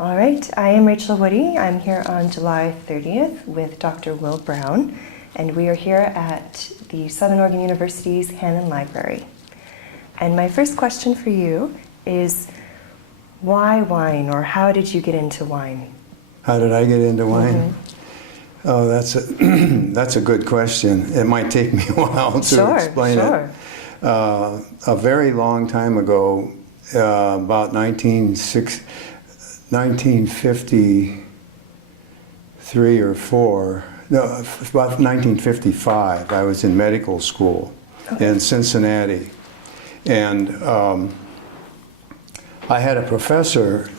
All right, I am Rachael Woody. I'm here on July 30th with Dr. Will Brown, and we are here at the Southern Oregon University's Hannon Library. And my first question for you is, why wine, or how did you get into wine? How did I get into wine? Mm-hmm. Oh, that's a good question. It might take me a while to explain it. A very long time ago, about 1953 or 4, no, about 1955, I was in medical school in Cincinnati. And I had a professor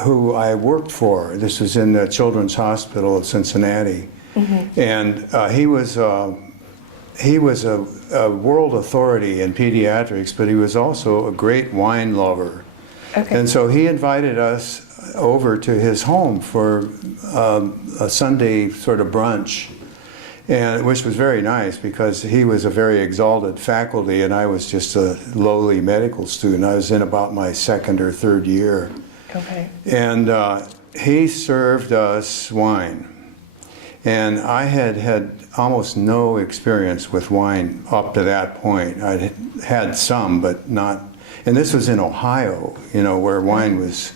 who I worked for. This was in the Children's Hospital of Cincinnati. Mm-hmm. And he was a world authority in pediatrics, but he was also a great wine lover. Okay. And so he invited us over to his home for a Sunday sort of brunch, and which was very nice because he was a very exalted faculty and I was just a lowly medical student. I was in about my second or third year. Okay. And he served us wine. And I had almost no experience with wine up to that point. I'd had some, but not. And this was in Ohio, you know, where wine was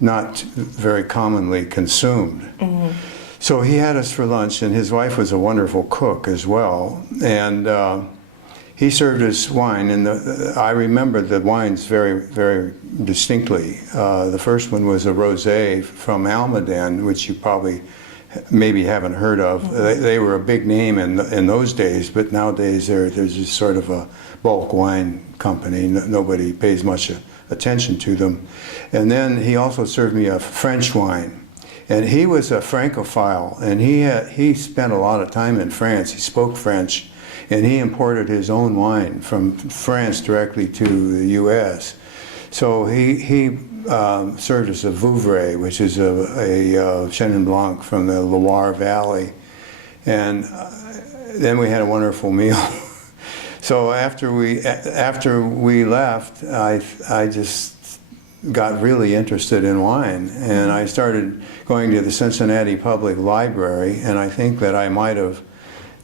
not very commonly consumed. Mm-hmm. So he had us for lunch, and his wife was a wonderful cook as well. And he served us wine, and I remember the wines very, very distinctly. The first one was a rosé from Almaden, which you probably maybe haven't heard of. Mm-hmm. They were a big name in those days, but nowadays they're just sort of a bulk wine company. Nobody pays much attention to them. And then he also served me a French wine. And he was a Francophile, and he spent a lot of time in France. He spoke French, and he imported his own wine from France directly to the U.S. So he served us a Vouvray, which is a Chenin Blanc from the Loire Valley. And then we had a wonderful meal. So after we left, I just got really interested in wine, and I started going to the Cincinnati Public Library, and I think that I might have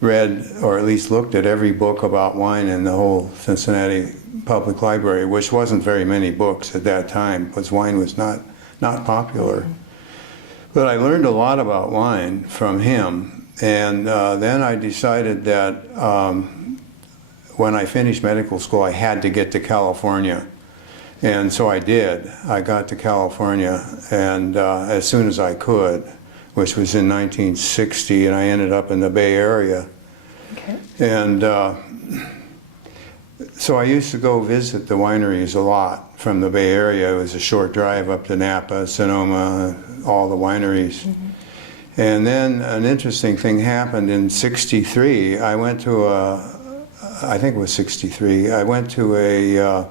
read or at least looked at every book about wine in the whole Cincinnati Public Library, which wasn't very many books at that time because wine was not popular. But I learned a lot about wine from him, and then I decided that when I finished medical school I had to get to California. And so I did. I got to California, and as soon as I could, which was in 1960, and I ended up in the Bay Area. Okay. And so I used to go visit the wineries a lot from the Bay Area. It was a short drive up to Napa, Sonoma, all the wineries. Mm-hmm. And then an interesting thing happened in '63. I went to I think it was '63, I went to a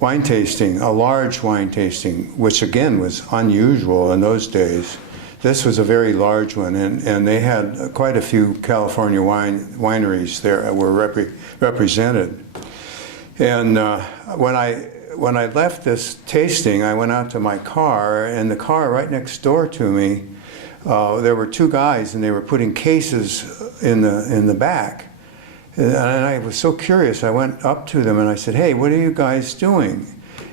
wine tasting, a large wine tasting, which again was unusual in those days. This was a very large one, and they had quite a few California wineries there that were represented. And when I left this tasting, I went out to my car, and the car right next door to me, there were two guys, and they were putting cases in the back. And I was so curious, I went up to them and I said, "Hey, what are you guys doing?"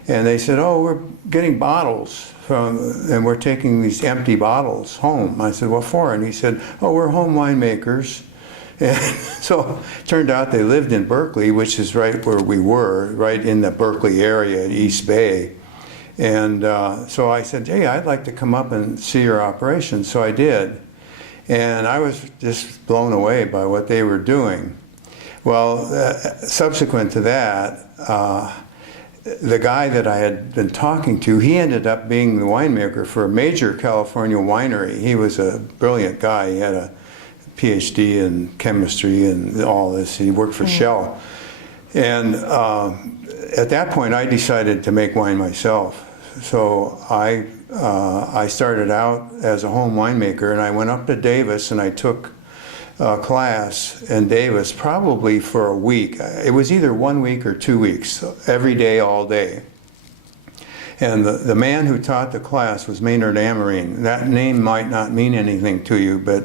And they said, "Oh, we're getting bottles and we're taking these empty bottles home." I said, "What for?" And he said, "Oh, we're home winemakers." And so it turned out they lived in Berkeley, which is right where we were, right in the Berkeley area in East Bay. And so I said, "Hey, I'd like to come up and see your operation." So I did. And I was just blown away by what they were doing. Well, subsequent to that, the guy that I had been talking to, he ended up being the winemaker for a major California winery. He was a brilliant guy. He had a PhD in chemistry and all this. He worked for Shell. And at that point, I decided to make wine myself. So I started out as a home winemaker, and I went up to Davis, and I took class in Davis probably for a week. It was either 1 week or 2 weeks, every day, all day. And the man who taught the class was Maynard Amerine. That name might not mean anything to you, but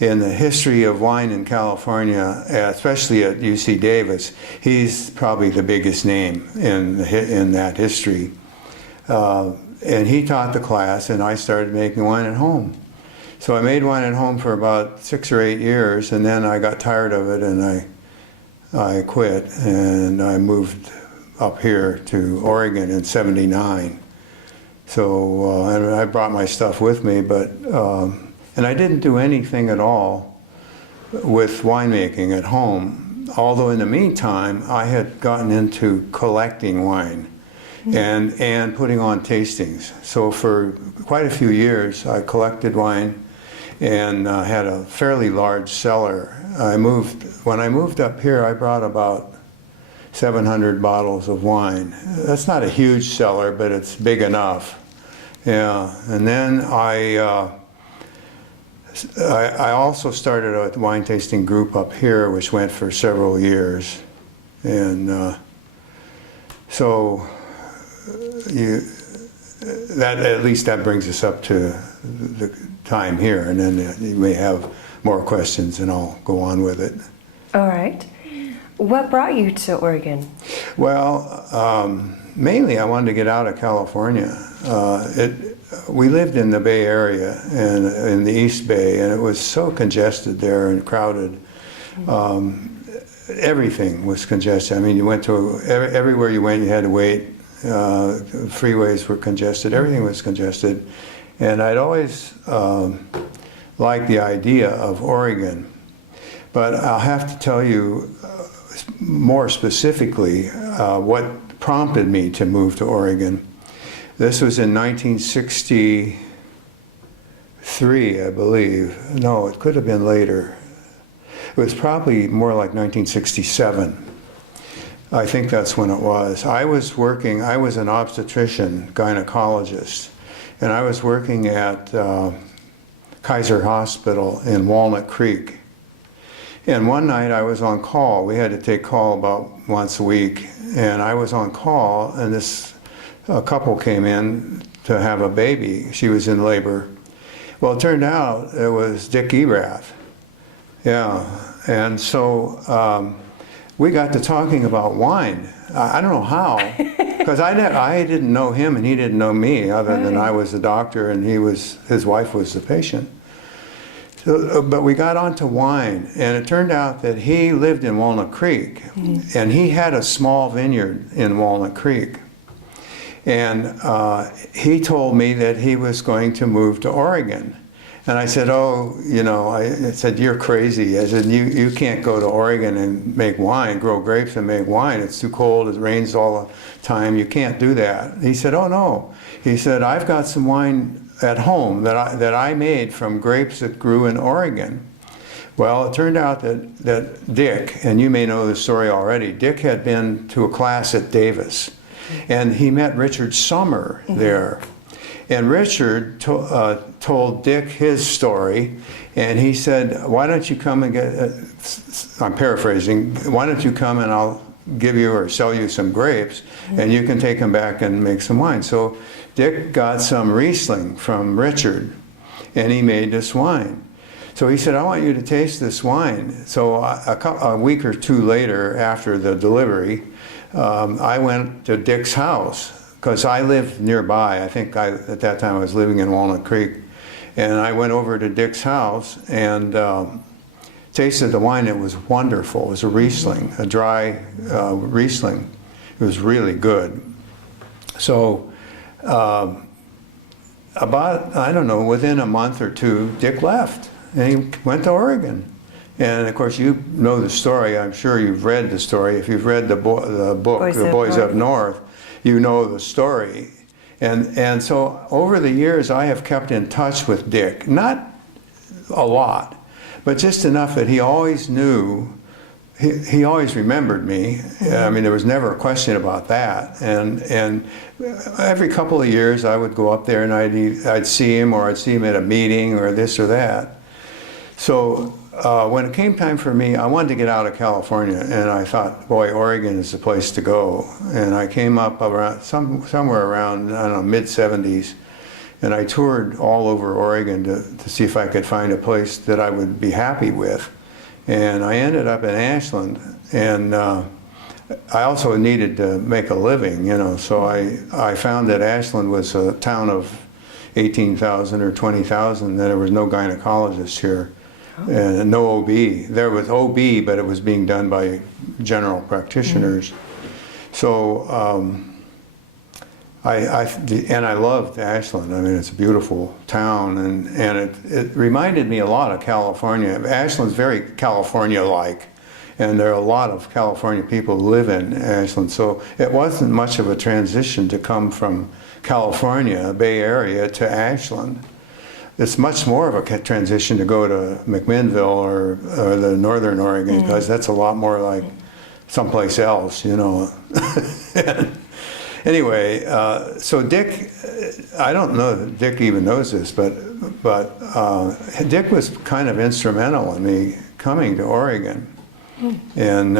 in the history of wine in California, especially at UC Davis, he's probably the biggest name in that history. And he taught the class, and I started making wine at home. So I made wine at home for about 6 or 8 years, and then I got tired of it, and I quit, and I moved up here to Oregon in '79. So and I brought my stuff with me, but and I didn't do anything at all with winemaking at home. Although in the meantime, I had gotten into collecting wine and putting on tastings. So for quite a few years, I collected wine and had a fairly large cellar. When I moved up here, I brought about 700 bottles of wine. That's not a huge cellar, but it's big enough. Yeah, and then I also started a wine tasting group up here, which went for several years, and so at least that brings us up to the time here, and then you may have more questions, and I'll go on with it. All right. What brought you to Oregon? Well, mainly I wanted to get out of California. We lived in the Bay Area and in the East Bay, and it was so congested there and crowded. Everything was congested. I mean, you went to everywhere you went, you had to wait. Freeways were congested. Everything was congested, and I'd always liked the idea of Oregon. But I'll have to tell you more specifically what prompted me to move to Oregon. This was in 1963, I believe. No, it could have been later. It was probably more like 1967. I think that's when it was. I was an obstetrician, gynecologist, and I was working at Kaiser Hospital in Walnut Creek. And one night I was on call. We had to take call about once a week, and I was on call, and a couple came in to have a baby. She was in labor. Well, it turned out it was Dick Erath. Yeah, and so we got to talking about wine. I don't know how, because I didn't know him and he didn't know me, other than I was the doctor and his wife was the patient. So, but we got onto wine, and it turned out that he lived in Walnut Creek, and he had a small vineyard in Walnut Creek. And he told me that he was going to move to Oregon. And I said, oh, I said, you're crazy. I said, you can't go to Oregon and make wine, grow grapes and make wine. It's too cold, it rains all the time, you can't do that. He said, oh no. He said, I've got some wine at home that I made from grapes that grew in Oregon. Well, it turned out that Dick, and you may know the story already, Dick had been to a class at Davis, and he met Richard Sommer there. And Richard told Dick his story, and he said, why don't you come and get, I'm paraphrasing, why don't you come and I'll give you or sell you some grapes, and you can take them back and make some wine. So Dick got some Riesling from Richard, and he made this wine. So he said, I want you to taste this wine. So a week or two later, after the delivery, I went to Dick's house, because I lived nearby. I think at that time I was living in Walnut Creek. And I went over to Dick's house and tasted the wine. It was wonderful. It was a Riesling, a dry Riesling. It was really good. So about, I don't know, within a month or two, Dick left and he went to Oregon. And of course, you know the story. I'm sure you've read the story. If you've read the book, The Boys Up North, you know the story. And so over the years, I have kept in touch with Dick. Not a lot, but just enough that he always knew, he always remembered me. I mean, there was never a question about that. And every couple of years, I would go up there and I'd see him, or I'd see him at a meeting or this or that. So when it came time for me, I wanted to get out of California, and I thought, boy, Oregon is the place to go. And I came up around somewhere around, I don't know, mid-70s, and I toured all over Oregon to see if I could find a place that I would be happy with. And I ended up in Ashland, and I also needed to make a living, you know, so I found that Ashland was a town of 18,000 or 20,000, that there was no gynecologist here. And no OB. There was OB, but it was being done by general practitioners. So I loved Ashland. I mean, it's a beautiful town, and it reminded me a lot of California. Ashland's very California-like, and there are a lot of California people who live in Ashland. So it wasn't much of a transition to come from California, Bay Area, to Ashland. It's much more of a transition to go to McMinnville or the Northern Oregon, because that's a lot more like someplace else, you know. Anyway, so Dick, I don't know that Dick even knows this, but Dick was kind of instrumental in me coming to Oregon, and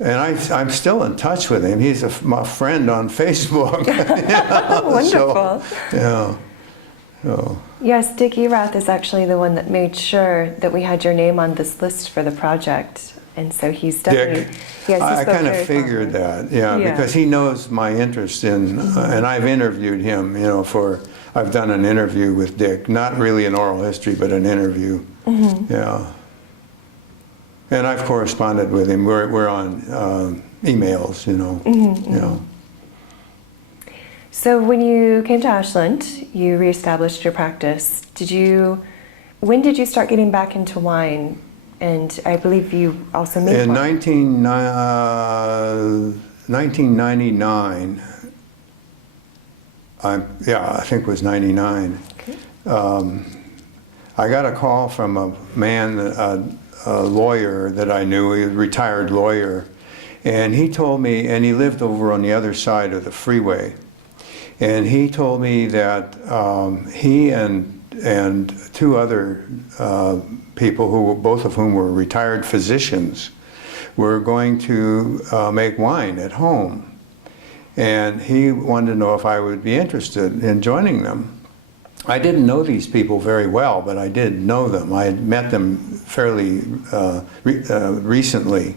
I'm still in touch with him. He's my friend on Facebook. Wonderful. So, yeah. Oh. Yes, Dick Erath is actually the one that made sure that we had your name on this list for the project. And so he's definitely... Dick, yes, I kind of figured that, yeah, because he knows my interest in, and I've interviewed him, you know, I've done an interview with Dick, not really an oral history, but an interview, yeah. And I've corresponded with him. We're on emails, you know, you know. So when you came to Ashland, you reestablished your practice. When did you start getting back into wine? And I believe you also made in wine. 1999, I think it was 99. Okay. I got a call from a man, a lawyer that I knew, a retired lawyer, and he told me, and he lived over on the other side of the freeway. And he told me that he and two other people, both of whom were retired physicians, were going to make wine at home. And he wanted to know if I would be interested in joining them. I didn't know these people very well, but I did know them. I had met them fairly recently.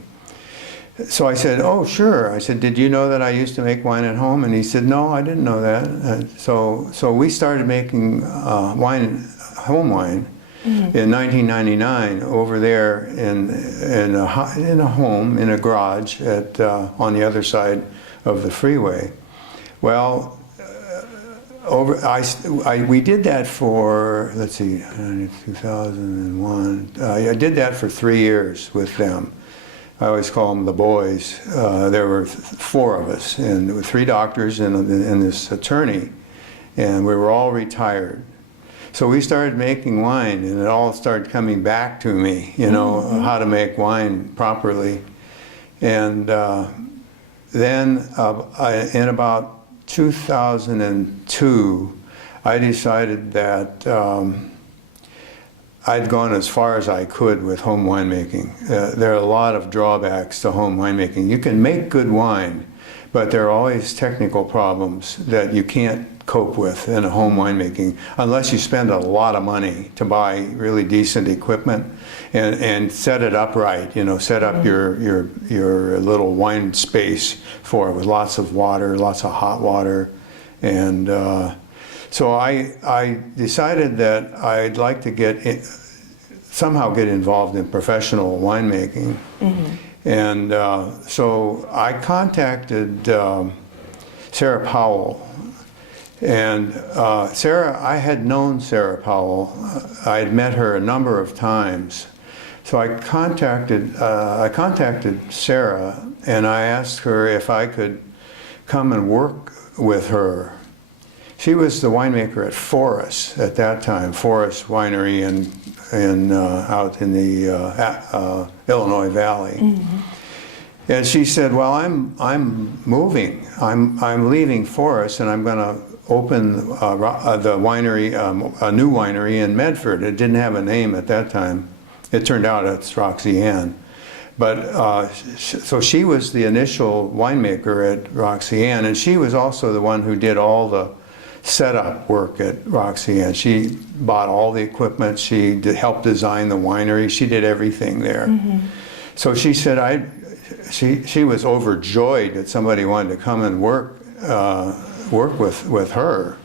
So I said, oh, sure. I said, did you know that I used to make wine at home? And he said, no, I didn't know that. So we started making home wine in 1999 over there in a home, in a garage on the other side of the freeway. Well, we did that for, let's see, 2001. I did that for 3 years with them. I always call them the boys. There were 4 of us, and there were 3 doctors and this attorney, and we were all retired. So we started making wine, and it all started coming back to me, you know, how to make wine properly. And then in about 2002, I decided that I'd gone as far as I could with home winemaking. There are a lot of drawbacks to home winemaking. You can make good wine, but there are always technical problems that you can't cope with in a home winemaking unless you spend a lot of money to buy really decent equipment and set it up right. You know, set up your little wine space for it with lots of water, lots of hot water, and so I decided that I'd like to somehow get involved in professional winemaking. And so I contacted Sarah Powell. And I had known Sarah Powell. I had met her a number of times. So I contacted Sarah, and I asked her if I could come and work with her. She was the winemaker at Forest at that time, Forest Winery out in the Illinois Valley. And she said, "Well, I'm moving. I'm leaving Forest, and I'm going to open the winery, a new winery in Medford." It didn't have a name at that time, It turned out it's Roxanne. But so she was the initial winemaker at Roxanne, and she was also the one who did all the setup work at Roxanne. She bought all the equipment. She helped design the winery. She did everything there. So she said, she was overjoyed that somebody wanted to come and work with her.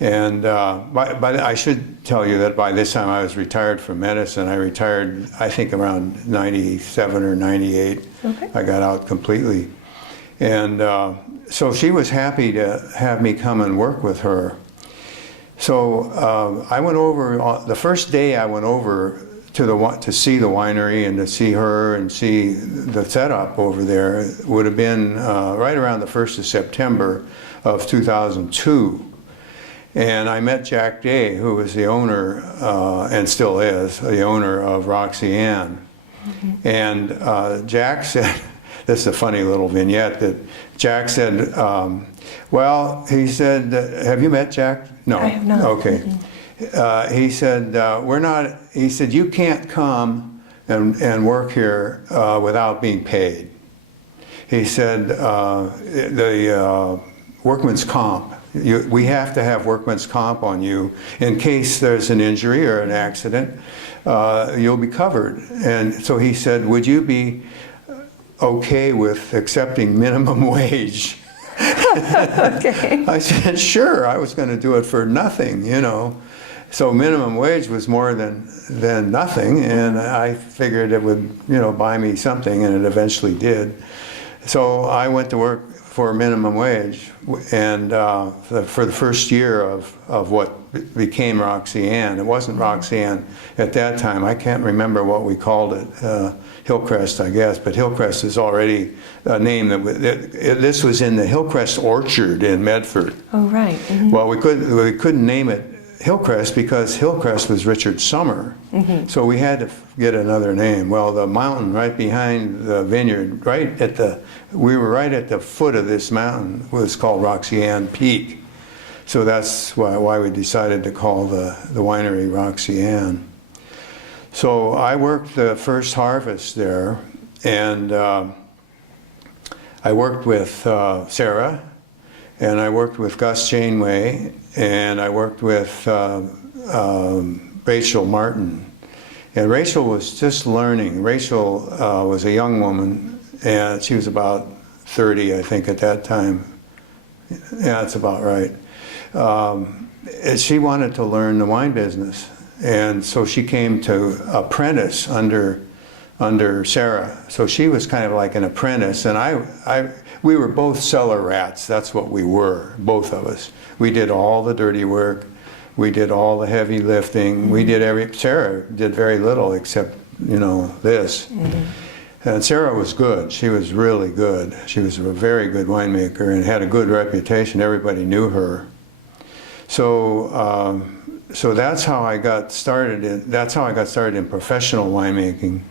And I should tell you that by this time I was retired from medicine. I retired, I think, around 97 or 98. Okay. I got out completely. And so she was happy to have me come and work with her. So I went over, the first day I went over to see the winery and to see her and see the setup over there would have been right around the 1st of September of 2002. And I met Jack Day, who was the owner, and still is, the owner of Roxanne. And Jack said, this is a funny little vignette, that Jack said, well, he said, have you met Jack? No. I have not. Okay. He said, he said, you can't come and work here without being paid. He said, the workman's comp, we have to have workman's comp on you in case there's an injury or an accident. You'll be covered. And so he said, would you be okay with accepting minimum wage? Okay. I said, sure. I was going to do it for nothing, you know. So minimum wage was more than nothing, and I figured it would, you know, buy me something, and it eventually did. So I went to work for minimum wage, and for the first year of what became Roxanne. It wasn't Roxanne at that time. I can't remember what we called it. Hillcrest, I guess, but Hillcrest is already a name this was in the Hillcrest Orchard in Medford. Oh, right. Well, we couldn't name it Hillcrest because Hillcrest was Richard Summer. So we had to get another name. Well, the mountain right behind the vineyard, we were right at the foot of this mountain, was called Roxanne Peak. So that's why we decided to call the winery Roxanne. So I worked the first harvest there, and I worked with Sarah, and I worked with Gus Janeway, and I worked with Rachael Martin. And Rachael was just learning. Rachael was a young woman, and she was about 30, I think, at that time. Yeah, that's about right. And she wanted to learn the wine business. And so she came to apprentice under Sarah. So she was kind of like an apprentice, and we were both cellar rats. That's what we were, both of us. We did all the dirty work. We did all the heavy lifting. We did Sarah did very little except, you know, this. And Sarah was good. She was really good. She was a very good winemaker and had a good reputation. Everybody knew her. So so that's how I got started in professional winemaking.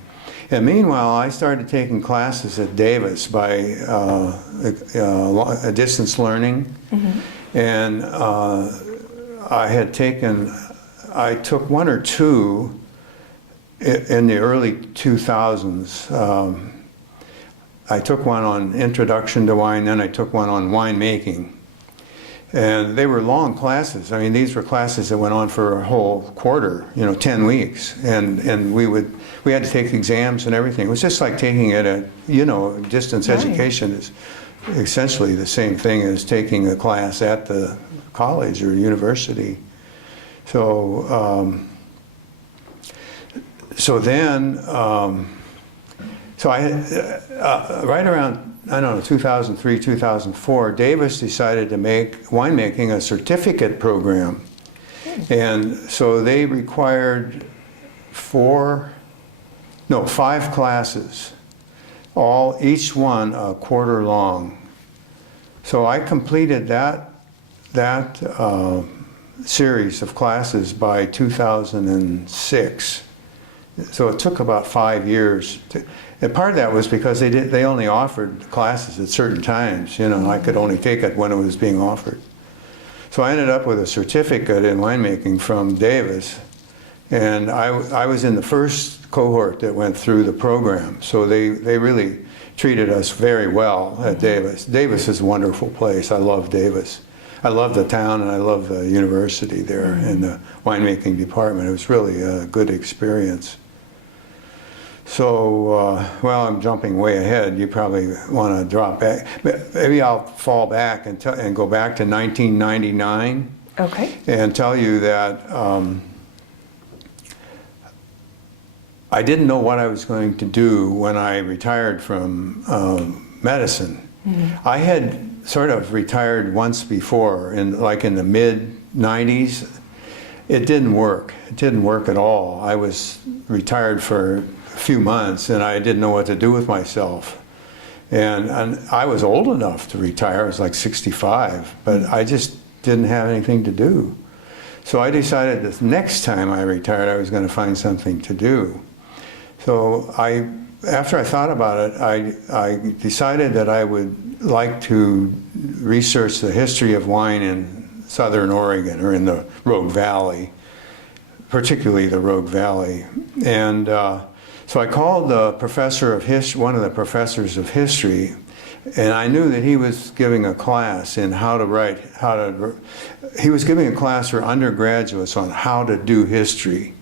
And meanwhile, I started taking classes at Davis by distance learning. And I took one or two in the early 2000s. I took one on introduction to wine, then I took one on winemaking. And they were long classes. I mean, these were classes that went on for a whole quarter, you know, 10 weeks. And we had to take exams and everything. It was just like taking it at, you know, distance education is essentially the same thing as taking a class at the college or university. So, right around, I don't know, 2003, 2004, Davis decided to make winemaking a certificate program. And so they required 5 classes, each one a quarter long. So I completed that series of classes by 2006. So it took about 5 years. And part of that was because they only offered classes at certain times. You know, I could only take it when it was being offered. So I ended up with a certificate in winemaking from Davis. And I was in the first cohort that went through the program. So they really treated us very well at Davis. Davis is a wonderful place. I love Davis. I love the town and I love the university there and the winemaking department. It was really a good experience. So, well, I'm jumping way ahead. You probably want to drop back. Maybe I'll fall back and go back to 1999. Okay. And tell you that I didn't know what I was going to do when I retired from medicine. I had sort of retired once before, like in the mid-90s. It didn't work. It didn't work at all. I was retired for a few months and I didn't know what to do with myself. And I was old enough to retire. I was like 65, but I just didn't have anything to do. So I decided that next time I retired, I was going to find something to do. So after I thought about it, I decided that I would like to research the history of wine in Southern Oregon, or in the Rogue Valley, particularly the Rogue Valley. And so I called the professor of one of the professors of history, and I knew that he was giving a class in he was giving a class for undergraduates on how to do history.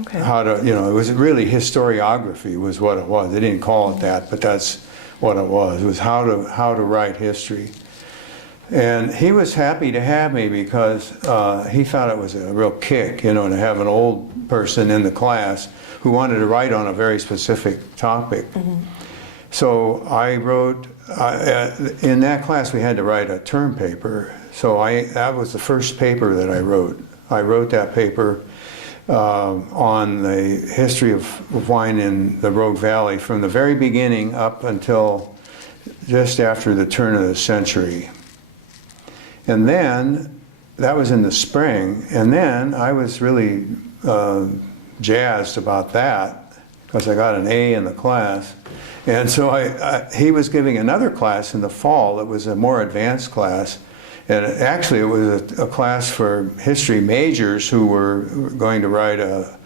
Okay. It was really historiography was what it was. They didn't call it that, but that's what it was. It was how to write history. And he was happy to have me because he thought it was a real kick, to have an old person in the class who wanted to write on a very specific topic. So I wrote, in that class we had to write a term paper. So that was the first paper that I wrote. I wrote that paper on the history of wine in the Rogue Valley from the very beginning up until just after the turn of the century. And then, that was in the spring, and then I was really jazzed about that because I got an A in the class. And so he was giving another class in the fall. It was a more advanced class. And actually, it was a class for history majors who were going to write a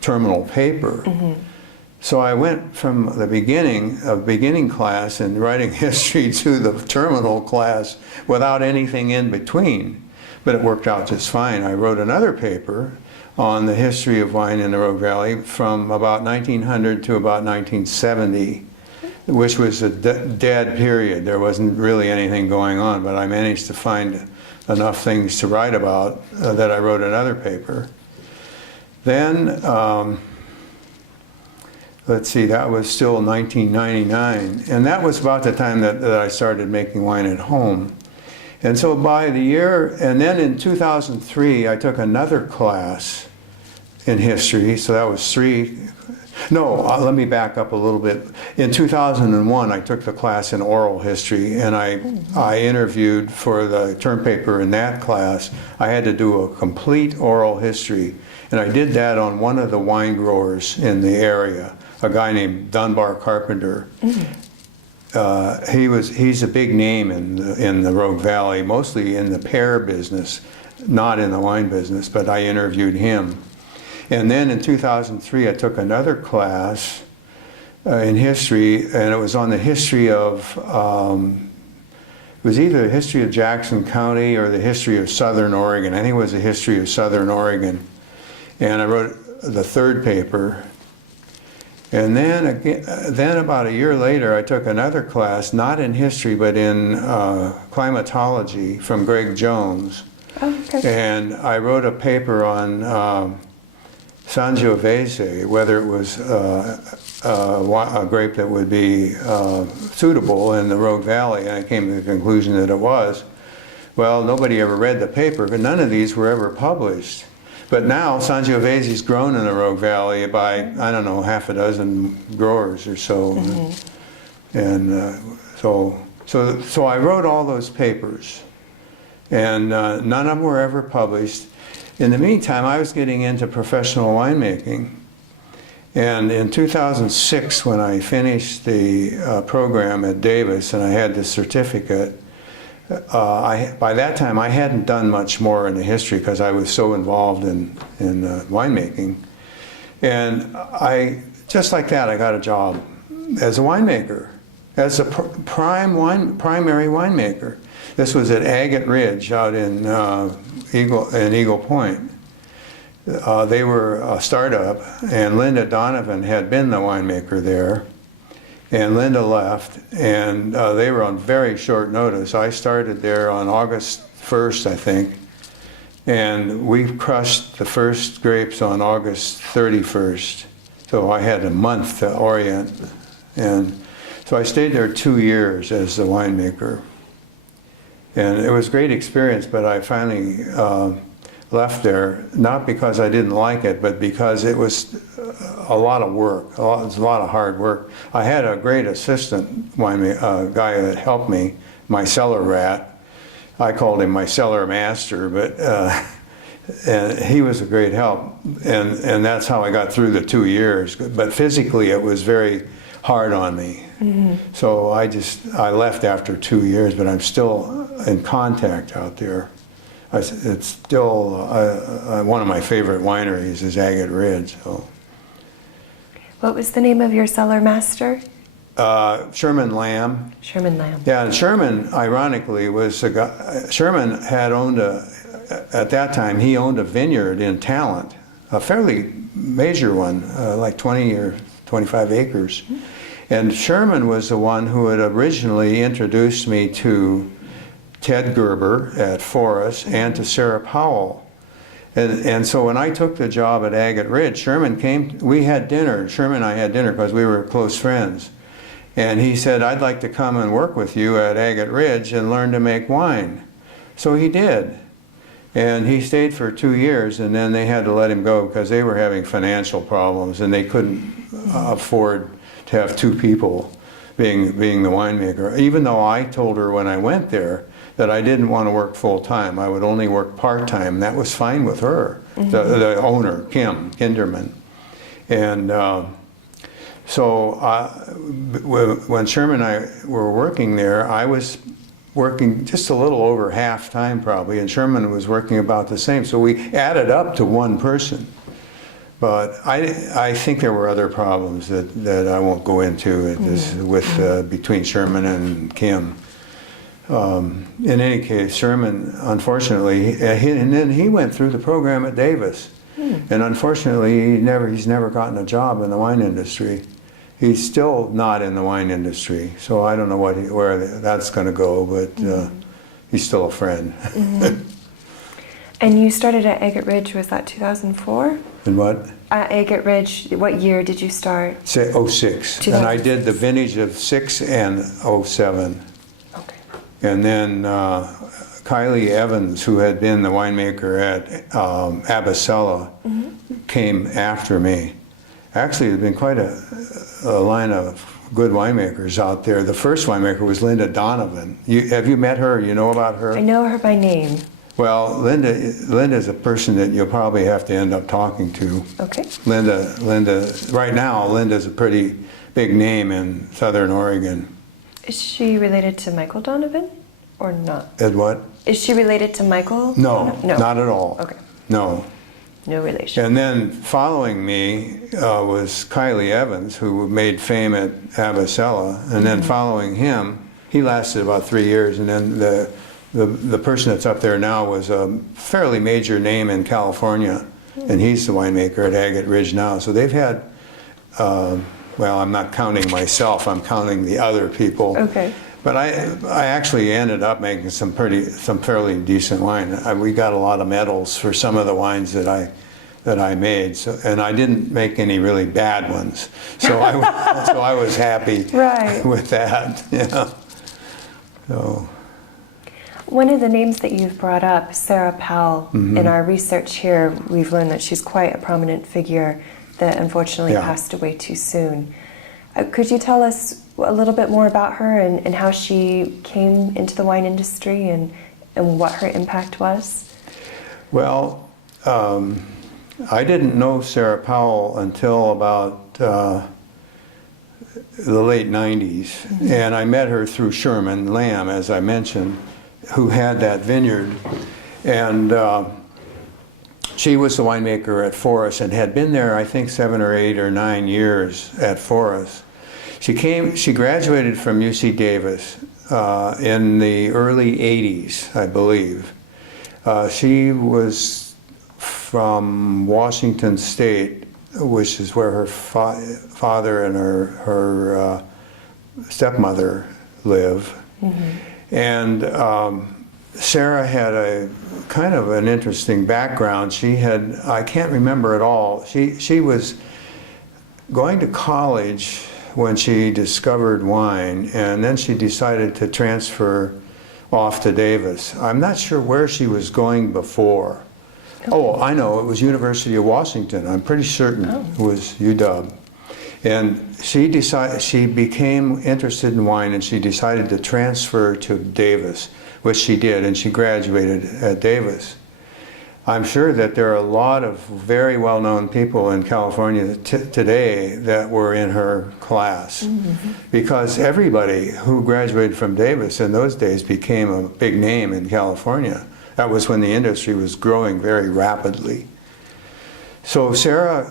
terminal paper. So I went from the beginning class and writing history to the terminal class without anything in between. But it worked out just fine. I wrote another paper on the history of wine in the Rogue Valley from about 1900 to about 1970. Which was a dead period. There wasn't really anything going on, but I managed to find enough things to write about that I wrote another paper. Then, let's see, that was still 1999, and that was about the time that I started making wine at home. And so by the year, and then in 2003, I took another class in history, so that was let me back up a little bit. In 2001, I took the class in oral history, and I interviewed for the term paper in that class. I had to do a complete oral history, and I did that on one of the wine growers in the area, a guy named Dunbar Carpenter. He's a big name in the Rogue Valley, mostly in the pear business, not in the wine business, but I interviewed him. And then in 2003, I took another class in history, and it was on the history of, it was either the history of Jackson County or the history of Southern Oregon. I think it was the history of Southern Oregon. And I wrote the third paper. And then about a year later, I took another class, not in history, but in climatology from Greg Jones. Oh, okay. And I wrote a paper on Sangiovese, whether it was a grape that would be suitable in the Rogue Valley, and I came to the conclusion that it was. Well, nobody ever read the paper, but none of these were ever published. But now Sangiovese is grown in the Rogue Valley by, I don't know, half a dozen growers or so. And so I wrote all those papers, and none of them were ever published. In the meantime, I was getting into professional winemaking. And in 2006, when I finished the program at Davis and I had the certificate, by that time I hadn't done much more in the history because I was so involved in winemaking. And just like that, I got a job as a winemaker, as a primary winemaker. This was at Agate Ridge out in Eagle Point. They were a startup, and Linda Donovan had been the winemaker there. And Linda left, and they were on very short notice. I started there on August 1st, I think, and we crushed the first grapes on August 31st. So I had a month to orient, and so I stayed there 2 years as the winemaker. And it was a great experience, but I finally left there, not because I didn't like it, but because it was a lot of work. It was a lot of hard work. I had a great assistant guy that helped me, my cellar rat. I called him my cellar master, but and he was a great help. And that's how I got through the 2 years. But physically, it was very hard on me. Mm-hmm. So I left after 2 years, but I'm still in contact out there. It's still one of my favorite wineries is Agate Ridge. So. What was the name of your cellar master? Sherman Lamb. Sherman Lamb. Yeah, and Sherman, ironically, was a guy. Sherman had owned at that time, he owned a vineyard in Talent, a fairly major one, like 20 or 25 acres. Mm-hmm. And Sherman was the one who had originally introduced me to Ted Gerber at Forest and to Sarah Powell. And so when I took the job at Agate Ridge, Sherman came, we had dinner, Sherman and I had dinner because we were close friends. And he said, I'd like to come and work with you at Agate Ridge and learn to make wine. So he did. And he stayed for 2 years, and then they had to let him go because they were having financial problems and they couldn't afford to have 2 people being the winemaker. Even though I told her when I went there that I didn't want to work full-time. I would only work part-time. That was fine with her, mm-hmm. the owner, Kim Kinderman. And so when Sherman and I were working there, I was working just a little over half-time probably, and Sherman was working about the same. So we added up to one person. But I think there were other problems that I won't go into between Sherman and Kim. In any case, Sherman, unfortunately, and then he went through the program at Davis. And unfortunately, he's never gotten a job in the wine industry. He's still not in the wine industry. So I don't know where that's going to go, but he's still a friend. Mm-hmm. And you started at Agate Ridge, was that 2004? And what? At Agate Ridge, what year did you start? Say 06. And I did the vintage of 6 and 07. Okay. And then Kylie Evans, who had been the winemaker at Abasella, mm-hmm. came after me. Actually, there's been quite a line of good winemakers out there. The first winemaker was Linda Donovan. Have you met her? You know about her? I know her by name. Well, Linda's a person that you'll probably have to end up talking to. Okay. Linda, right now, Linda's a pretty big name in Southern Oregon. Is she related to Michael Donovan or not? Ed what? Is she related to Michael? No, not at all. Okay. No. No relation. And then following me was Kylie Evans, who made fame at Abasella. And then following him, he lasted about 3 years. And then the person that's up there now was a fairly major name in California. And he's the winemaker at Agate Ridge now. So they've had, well, I'm not counting myself, I'm counting the other people. Okay. But I actually ended up making some fairly decent wine. We got a lot of medals for some of the wines that I made. So, and I didn't make any really bad ones. So I was happy with that. Yeah. So. One of the names that you've brought up, Sarah Powell, in our research here, we've learned that she's quite a prominent figure that unfortunately passed away too soon. Could you tell us a little bit more about her and how she came into the wine industry and what her impact was? Well, I didn't know Sarah Powell until about the late 90s, and I met her through Sherman Lamb, as I mentioned, who had that vineyard. And she was the winemaker at Forest and had been there, I think, 7 or 8 or 9 years at Forest. She graduated from UC Davis in the early 80s, I believe. She was from Washington State, which is where her father and her stepmother live. Mm-hmm. And Sarah had a kind of an interesting background. I can't remember at all. She was going to college when she discovered wine, and then she decided to transfer off to Davis. I'm not sure where she was going before. Okay. Oh, I know, it was University of Washington. I'm pretty certain it was UW. And she became interested in wine, and she decided to transfer to Davis, which she did, and she graduated at Davis. I'm sure that there are a lot of very well-known people in California today that were in her class, mm-hmm. because everybody who graduated from Davis in those days became a big name in California. That was when the industry was growing very rapidly. So Sarah,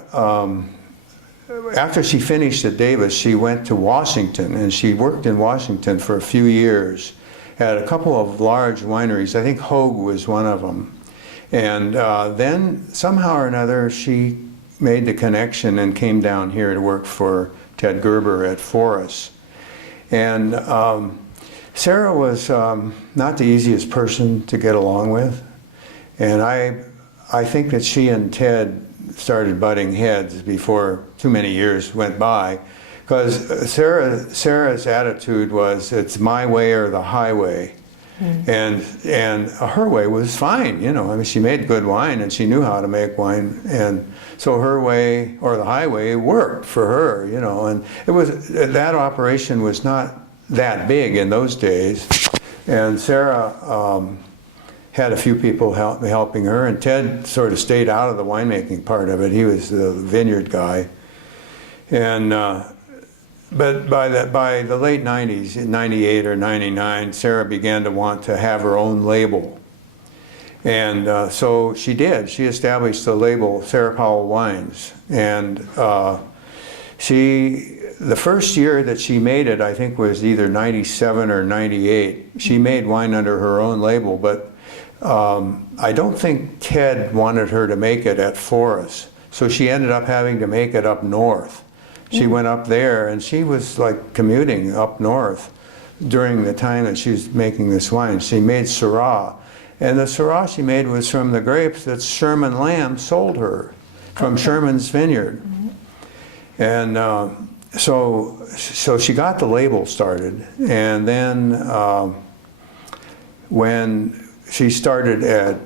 after she finished at Davis, she went to Washington, and she worked in Washington for a few years at a couple of large wineries. I think Hogue was one of them. And then somehow or another she made the connection and came down here to work for Ted Gerber at Forest. And Sarah was not the easiest person to get along with. And I think that she and Ted started butting heads before too many years went by, because Sarah's attitude was, it's my way or the highway. Mm. And her way was fine, I mean, she made good wine and she knew how to make wine, and so her way or the highway worked for her, and it was, that operation was not that big in those days, and Sarah had a few people helping her, and Ted sort of stayed out of the winemaking part of it. He was the vineyard guy, and but by the late 90s, in 98 or 99, Sarah began to want to have her own label. And so she did. She established the label Sarah Powell Wines. And the first year that she made it, I think, was either 97 or 98. She made wine under her own label, but I don't think Ted wanted her to make it at Forest. So she ended up having to make it up north. She went up there, and she was like commuting up north during the time that she was making this wine. She made Syrah, and the Syrah she made was from the grapes that Sherman Lamb sold her from Sherman's vineyard. Mm-hmm. And so she got the label started, and then when she started at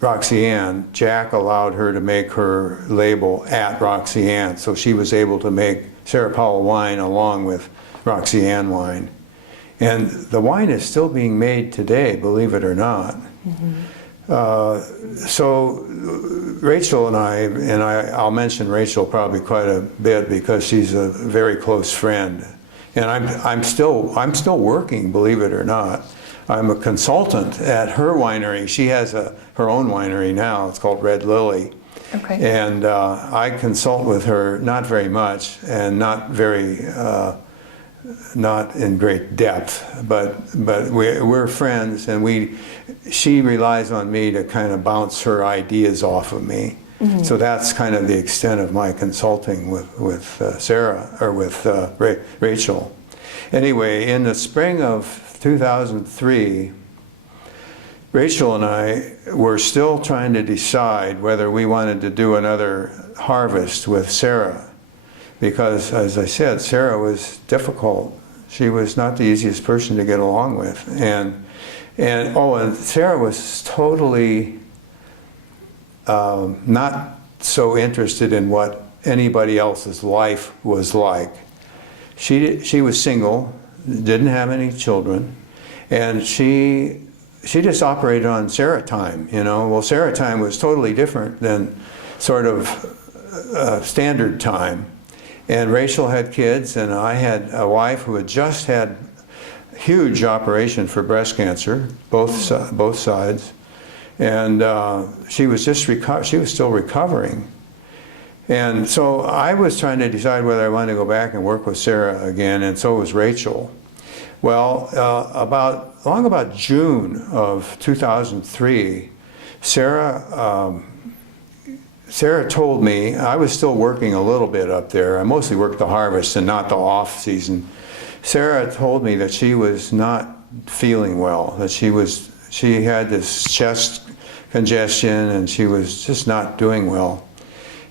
Roxy-Anne, Jack allowed her to make her label at Roxy-Anne, so she was able to make Sarah Powell wine along with Roxy-Anne wine. And the wine is still being made today, believe it or not. Mm-hmm. So Rachael and I'll mention Rachael probably quite a bit because she's a very close friend. And I'm still working, believe it or not. I'm a consultant at her winery. She has her own winery now. It's called Red Lily. Okay. And I consult with her, not very much, and not in great depth, but we're friends, and she relies on me to kind of bounce her ideas off of me. Mm-hmm. So that's kind of the extent of my consulting with Sarah, or with Rachael. Anyway, in the spring of 2003, Rachael and I were still trying to decide whether we wanted to do another harvest with Sarah, because, as I said, Sarah was difficult. She was not the easiest person to get along with, and Sarah was totally not so interested in what anybody else's life was like. She was single, didn't have any children, and she just operated on Sarah time, Well, Sarah time was totally different than sort of standard time. And Rachael had kids, and I had a wife who had just had a huge operation for breast cancer, both sides. And she was still recovering. And so I was trying to decide whether I wanted to go back and work with Sarah again, and so was Rachael. Well, about June of 2003, Sarah told me, I was still working a little bit up there. I mostly worked the harvest and not the off season. Sarah told me that she was not feeling well, that she had this chest congestion and she was just not doing well.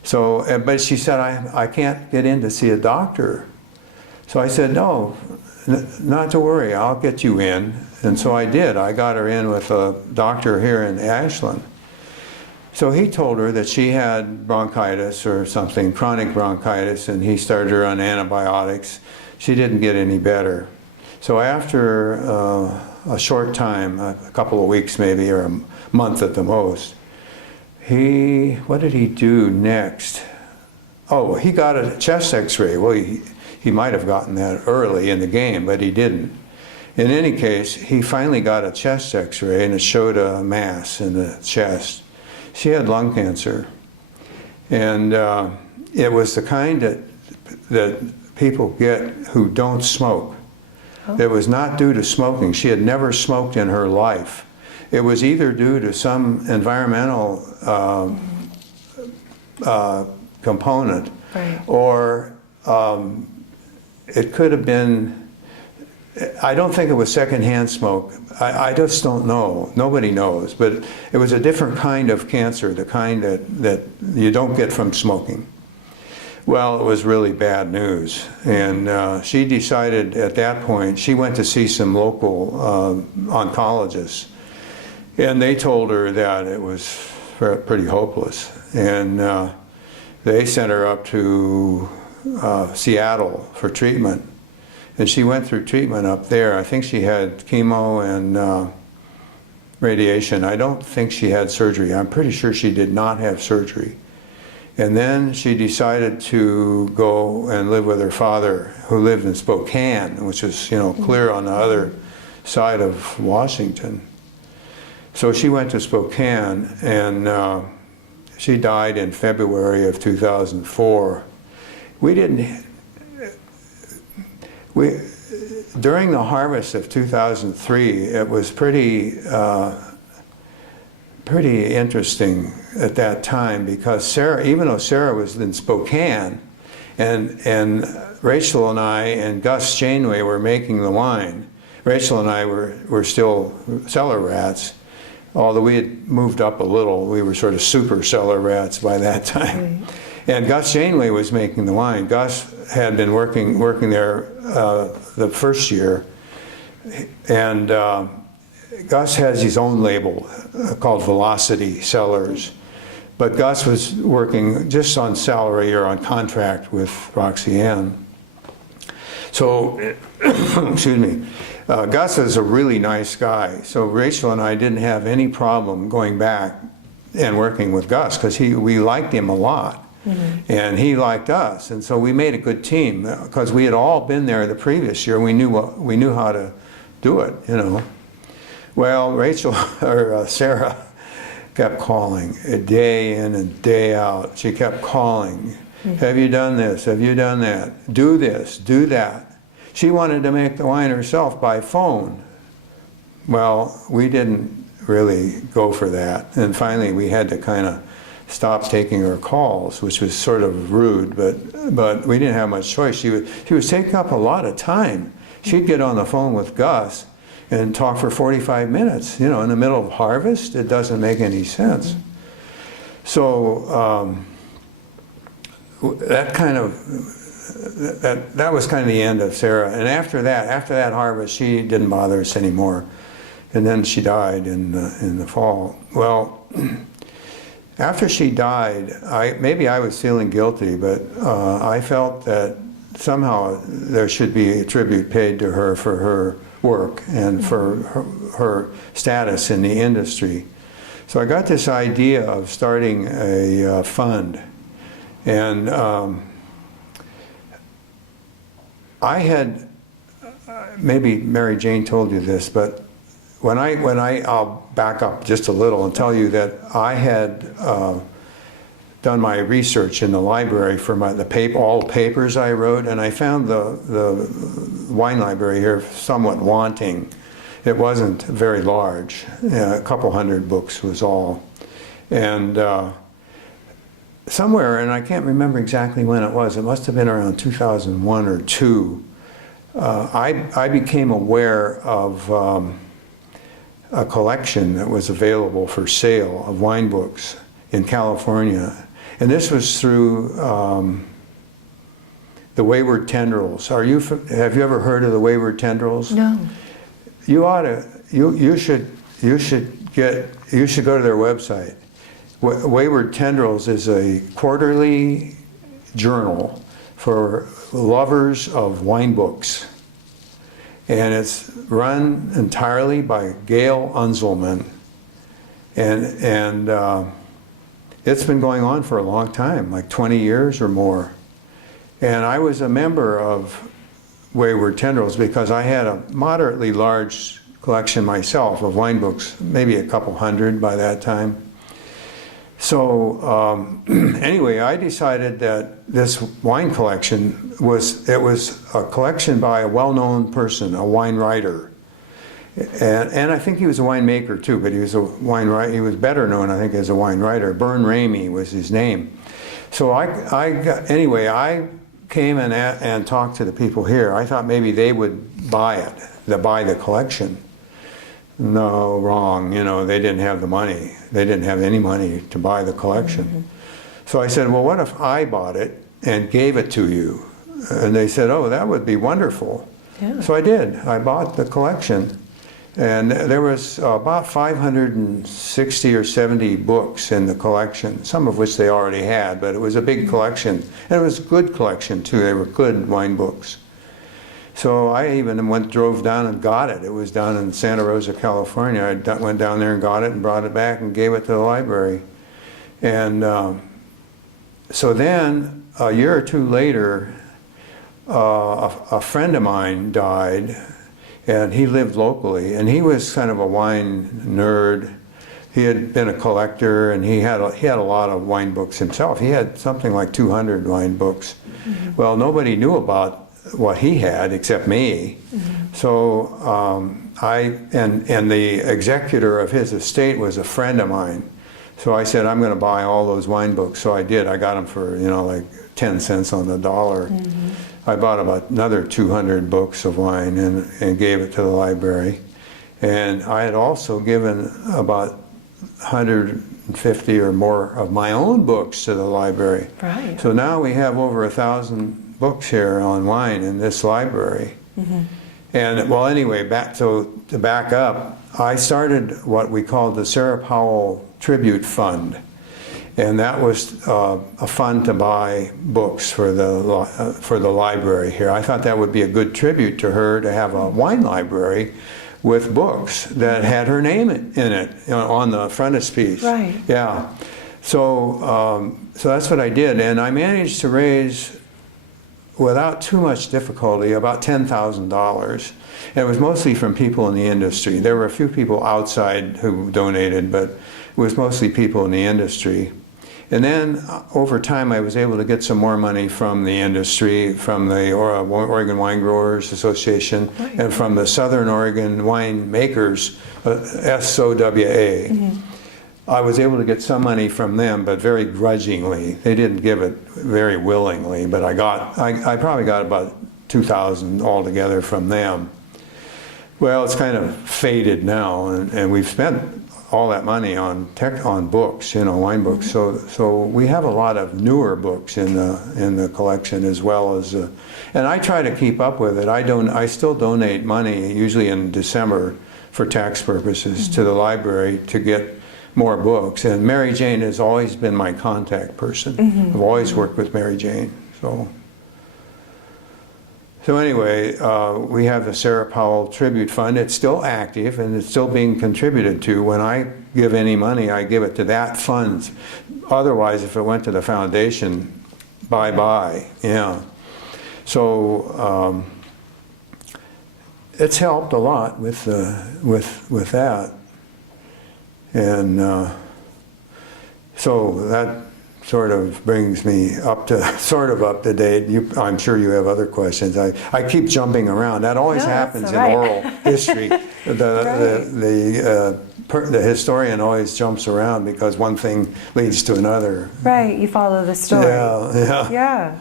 So, but she said, I can't get in to see a doctor. So I said, no, not to worry, I'll get you in. And so I did. I got her in with a doctor here in Ashland. So he told her that she had bronchitis or something, chronic bronchitis, and he started her on antibiotics. She didn't get any better. So after a short time, a couple of weeks maybe, or a month at the most, what did he do next? Oh, he got a chest x-ray. Well, he might have gotten that early in the game, but he didn't. In any case, he finally got a chest x-ray and it showed a mass in the chest. She had lung cancer. And it was the kind that people get who don't smoke. Oh. It was not due to smoking. She had never smoked in her life. It was either due to some environmental component, right, or it could have been, I don't think it was secondhand smoke. I just don't know. Nobody knows. But it was a different kind of cancer, the kind that you don't get from smoking. Well, it was really bad news. And she decided at that point, she went to see some local oncologists. And they told her that it was pretty hopeless. And they sent her up to Seattle for treatment. And she went through treatment up there. I think she had chemo and radiation. I don't think she had surgery. I'm pretty sure she did not have surgery. And then she decided to go and live with her father, who lived in Spokane, which is, clear on the other side of Washington. So she went to Spokane, and she died in February of 2004. During the harvest of 2003, it was pretty interesting at that time, because Sarah, even though Sarah was in Spokane, and Rachael and I and Gus Janeway were making the wine. Rachael and I were still cellar rats. Although we had moved up a little, we were sort of super cellar rats by that time. Right. And Gus Janeway was making the wine. Gus had been working there the first year, and Gus has his own label called Velocity Cellars. But Gus was working just on salary or on contract with Roxanne. So, excuse me. Gus is a really nice guy, so Rachael and I didn't have any problem going back and working with Gus, because we liked him a lot, and he liked us, and so we made a good team, because we had all been there the previous year. We knew how to do it, Well, Rachael or Sarah kept calling day in and day out. She kept calling. Have you done this? Have you done that? Do this, do that. She wanted to make the wine herself by phone. Well, we didn't really go for that. And finally, we had to kind of stop taking her calls, which was sort of rude, but we didn't have much choice. She was taking up a lot of time. She'd get on the phone with Gus and talk for 45 minutes, in the middle of harvest. It doesn't make any sense. So that was kind of the end of Sarah. And after that harvest, she didn't bother us anymore. And then she died in the fall. Well, after she died, maybe I was feeling guilty, but I felt that somehow there should be a tribute paid to her for her work and for her status in the industry. So I got this idea of starting a fund. And I had, maybe Mary Jane told you this, but I'll back up just a little and tell you that I had done my research in the library for all the papers I wrote, and I found the wine library here somewhat wanting. It wasn't very large. A couple hundred books was all. And somewhere, and I can't remember exactly when it must have been around 2001 or 2, I became aware of a collection that was available for sale of wine books in California. And this was through the Wayward Tendrils. Have you ever heard of the Wayward Tendrils? No. You ought to. You should go to their website. Wayward Tendrils is a quarterly journal for lovers of wine books, and it's run entirely by Gail Unzelman, and it's been going on for a long time, like 20 years or more. And I was a member of Wayward Tendrils because I had a moderately large collection myself of wine books, maybe a couple hundred by that time. So anyway, I decided that this wine collection was a collection by a well-known person, a wine writer. And I think he was a winemaker too, but he was a wine writer. He was better known, I think, as a wine writer. Bern Ramey was his name. So I came and talked to the people here. I thought maybe they would buy the collection. No, wrong. They didn't have the money. They didn't have any money to buy the collection. Mm-hmm. So I said, well, what if I bought it and gave it to you? And they said, oh, that would be wonderful. Yeah. So I did. I bought the collection. And there was about 560 or 70 books in the collection, some of which they already had, but it was a big collection. And it was a good collection, too. They were good wine books. So I even drove down and got it. It was down in Santa Rosa, California. I went down there and got it and brought it back and gave it to the library. And so then, a year or two later, a friend of mine died, and he lived locally, and he was kind of a wine nerd. He had been a collector, and he had a lot of wine books himself. He had something like 200 wine books. Mm-hmm. Well, nobody knew about what he had except me. Mm-hmm. So and the executor of his estate was a friend of mine. So I said, I'm going to buy all those wine books. So I did. I got them for like 10 cents on the dollar. Mm-hmm. I bought about another 200 books of wine and gave it to the library. And I had also given about 150 or more of my own books to the library. Right. So now we have over 1,000 books here on wine in this library. Mm-hmm. And well, anyway, to back up, I started what we called the Sarah Powell Tribute Fund. And that was a fund to buy books for the library here. I thought that would be a good tribute to her to have a wine library with books that had her name in it on the frontispiece. Right. Yeah. So that's what I did, and I managed to raise, without too much difficulty, about $10,000. And it was mostly from people in the industry. There were a few people outside who donated, but it was mostly people in the industry. And then over time I was able to get some more money from the industry, from the Oregon Wine Growers Association, right, and from the Southern Oregon Wine Makers, SOWA. Mm-hmm. I was able to get some money from them, but very grudgingly. They didn't give it very willingly, but I probably got about $2,000 altogether from them. Well, it's kind of faded now, and we've spent all that money on books, wine books. So we have a lot of newer books in the collection, as well as, and I try to keep up with it. I still donate money, usually in December, for tax purposes, mm-hmm, to the library to get more books. And Mary Jane has always been my contact person. Mm-hmm. I've always worked with Mary Jane. So anyway, we have the Sarah Powell Tribute Fund. It's still active and it's still being contributed to. When I give any money, I give it to that fund. Otherwise, if it went to the foundation, bye-bye. Yeah. So it's helped a lot with that, and so that sort of brings me up to date. I'm sure you have other questions. I keep jumping around. That always happens in oral history. The historian always jumps around because one thing leads to another. Right, you follow the story. Yeah.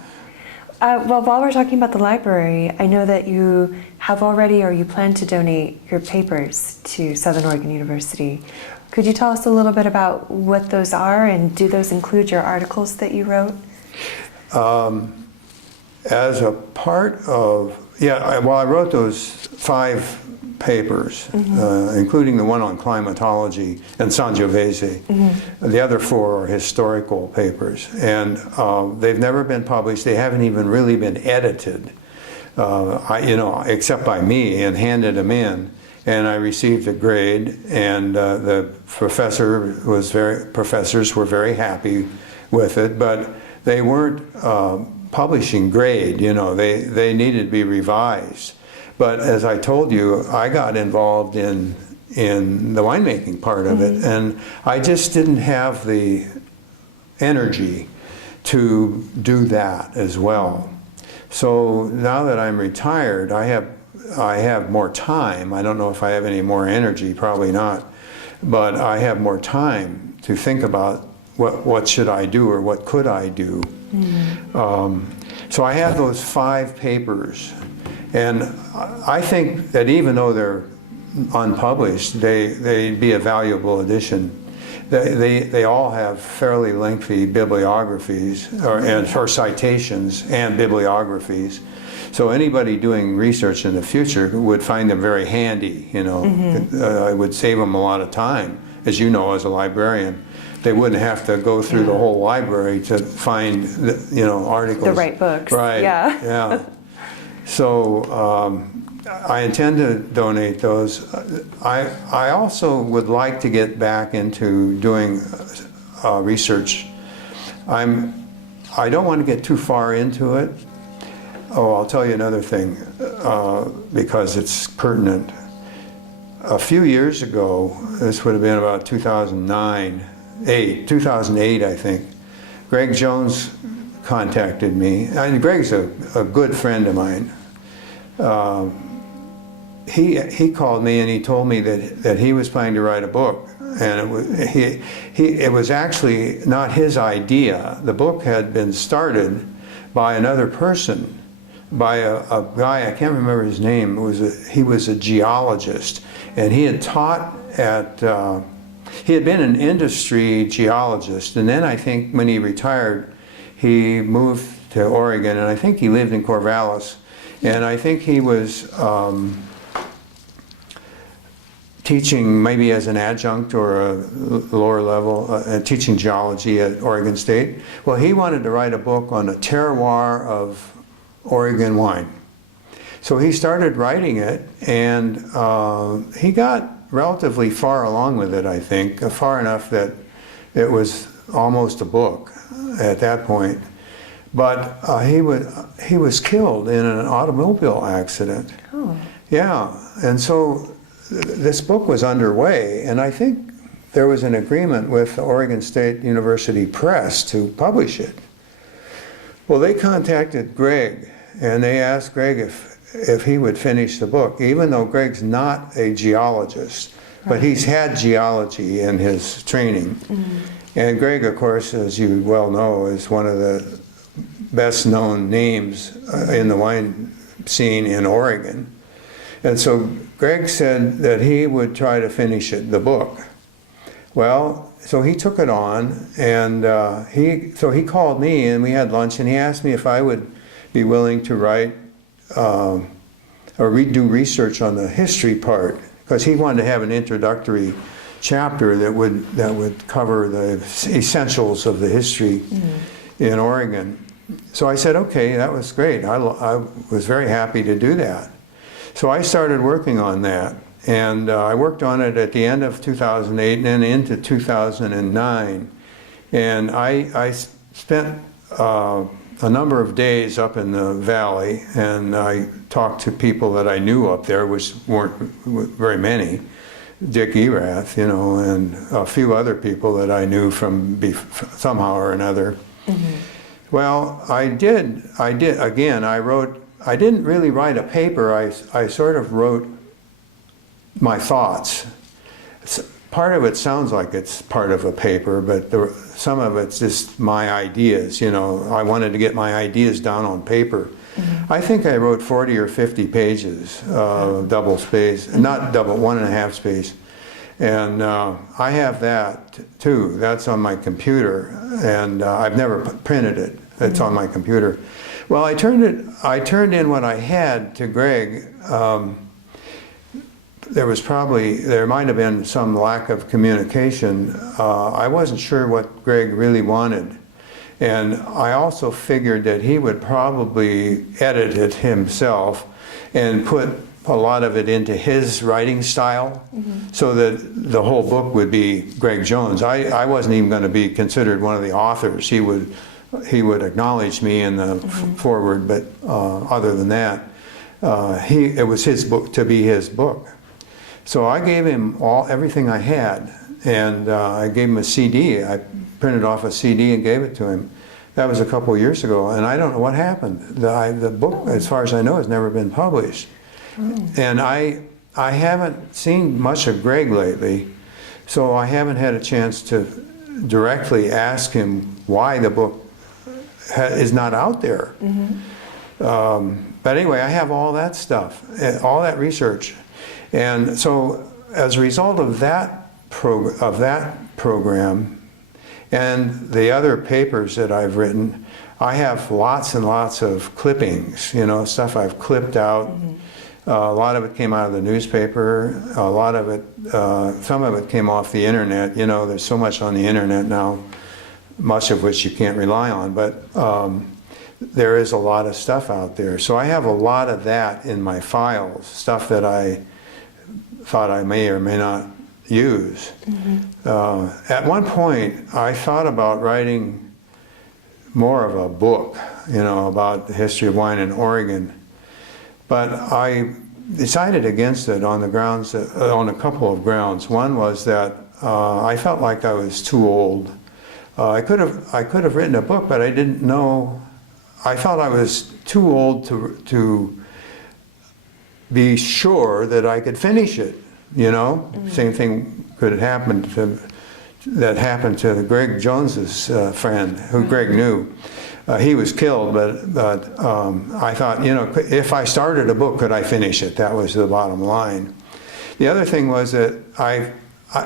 Well, while we're talking about the library, I know that you have already, or you plan to donate your papers to Southern Oregon University. Could you tell us a little bit about what those are, and do those include your articles that you wrote? As a part of, I wrote those 5 papers, including the one on climatology and Sangiovese. The other 4 are historical papers, and they've never been published. They haven't even really been edited, except by me, and handed them in. And I received a grade, and the professors were very happy with it, but they weren't publishing grade. They needed to be revised. But as I told you, I got involved in the winemaking part of it, and I just didn't have the energy to do that as well. So now that I'm retired, I have more time. I don't know if I have any more energy, probably not, but I have more time to think about what should I do, or what could I do. So I have those 5 papers. And I think that even though they're unpublished, they'd be a valuable addition. They all have fairly lengthy bibliographies, or citations and bibliographies. So anybody doing research in the future would find them very handy. It would save them a lot of time. As you know, as a librarian, they wouldn't have to go through the whole library to find articles. The right books. Right. Yeah. So I intend to donate those. I also would like to get back into doing research. I don't want to get too far into it. Oh, I'll tell you another thing, because it's pertinent. A few years ago, this would have been about 2008, I think, Greg Jones contacted me. Greg's a good friend of mine. He called me and he told me that he was planning to write a book, and it was actually not his idea. The book had been started by another person, by a guy, I can't remember his name. He was a geologist, and he had taught at. He had been an industry geologist, and then I think when he retired, he moved to Oregon, and I think he lived in Corvallis, and I think he was teaching maybe as an adjunct or a lower level, teaching geology at Oregon State. Well, he wanted to write a book on a terroir of Oregon wine. So he started writing it, and he got relatively far along with it, I think, far enough that it was almost a book at that point. But he was killed in an automobile accident. Oh. Yeah, and so this book was underway, and I think there was an agreement with the Oregon State University Press to publish it. Well, they contacted Greg, and they asked Greg if he would finish the book, even though Greg's not a geologist, but he's had geology in his training. And Greg, of course, as you well know, is one of the best known names in the wine scene in Oregon. And so Greg said that he would try to finish it, the book. Well, so he took it on, and he called me, and we had lunch, and he asked me if I would be willing to write or do research on the history part, because he wanted to have an introductory chapter that would cover the essentials of the history in Oregon. So I said, okay, that was great. I was very happy to do that. So I started working on that, and I worked on it at the end of 2008 and then into 2009. And I spent a number of days up in the valley, and I talked to people that I knew up there, which weren't very many. Dick Erath, you know, and a few other people that I knew from somehow or another. Mm-hmm. Well, I did, again, I didn't really write a paper, I sort of wrote my thoughts. Part of it sounds like it's part of a paper, but some of it's just my ideas, you know. I wanted to get my ideas down on paper. Mm-hmm. I think I wrote 40 or 50 pages, double space, not double, 1.5 space. And I have that too. That's on my computer, and I've never printed it. It's on my computer. Well, I turned in what I had to Greg. There might have been some lack of communication. I wasn't sure what Greg really wanted. And I also figured that he would probably edit it himself and put a lot of it into his writing style, so that the whole book would be Greg Jones. I wasn't even going to be considered one of the authors. He would acknowledge me in the foreword, but other than that, it was his book to be his book. So I gave him everything I had, and I gave him a CD. I printed off a CD and gave it to him. That was a couple of years ago, and I don't know what happened. The book, as far as I know, has never been published. And I haven't seen much of Greg lately, so I haven't had a chance to directly ask him why the book is not out there. But anyway, I have all that stuff, all that research. And so as a result of that program and the other papers that I've written, I have lots and lots of clippings, you know, stuff I've clipped out. A lot of it came out of the newspaper. A lot of it, some of it came off the internet. You know, there's so much on the internet now, much of which you can't rely on, but there is a lot of stuff out there. So I have a lot of that in my files, stuff that I thought I may or may not use. At one point, I thought about writing more of a book, you know, about the history of wine in Oregon, but I decided against it on the grounds that, on a couple of grounds. One was that I felt like I was too old. I could have written a book, but I didn't know. I felt I was too old to be sure that I could finish it, you know? Same thing could have happened that happened to the Greg Jones's friend, who Greg knew. He was killed, but I thought, you know, if I started a book, could I finish it? That was the bottom line. The other thing was that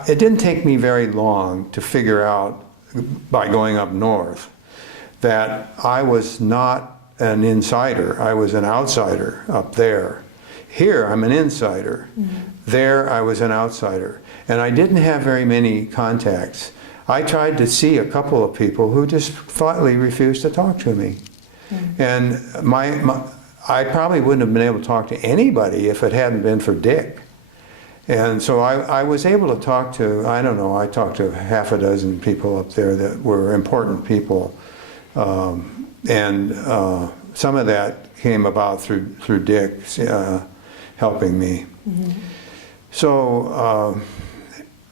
it didn't take me very long to figure out, by going up north, that I was not an insider. I was an outsider up there. Here, I'm an insider. There, I was an outsider. And I didn't have very many contacts. I tried to see a couple of people who just flatly refused to talk to me. And I probably wouldn't have been able to talk to anybody if it hadn't been for Dick. And so I was able to talk to, I don't know, I talked to half a dozen people up there that were important people. And some of that came about through Dick helping me. So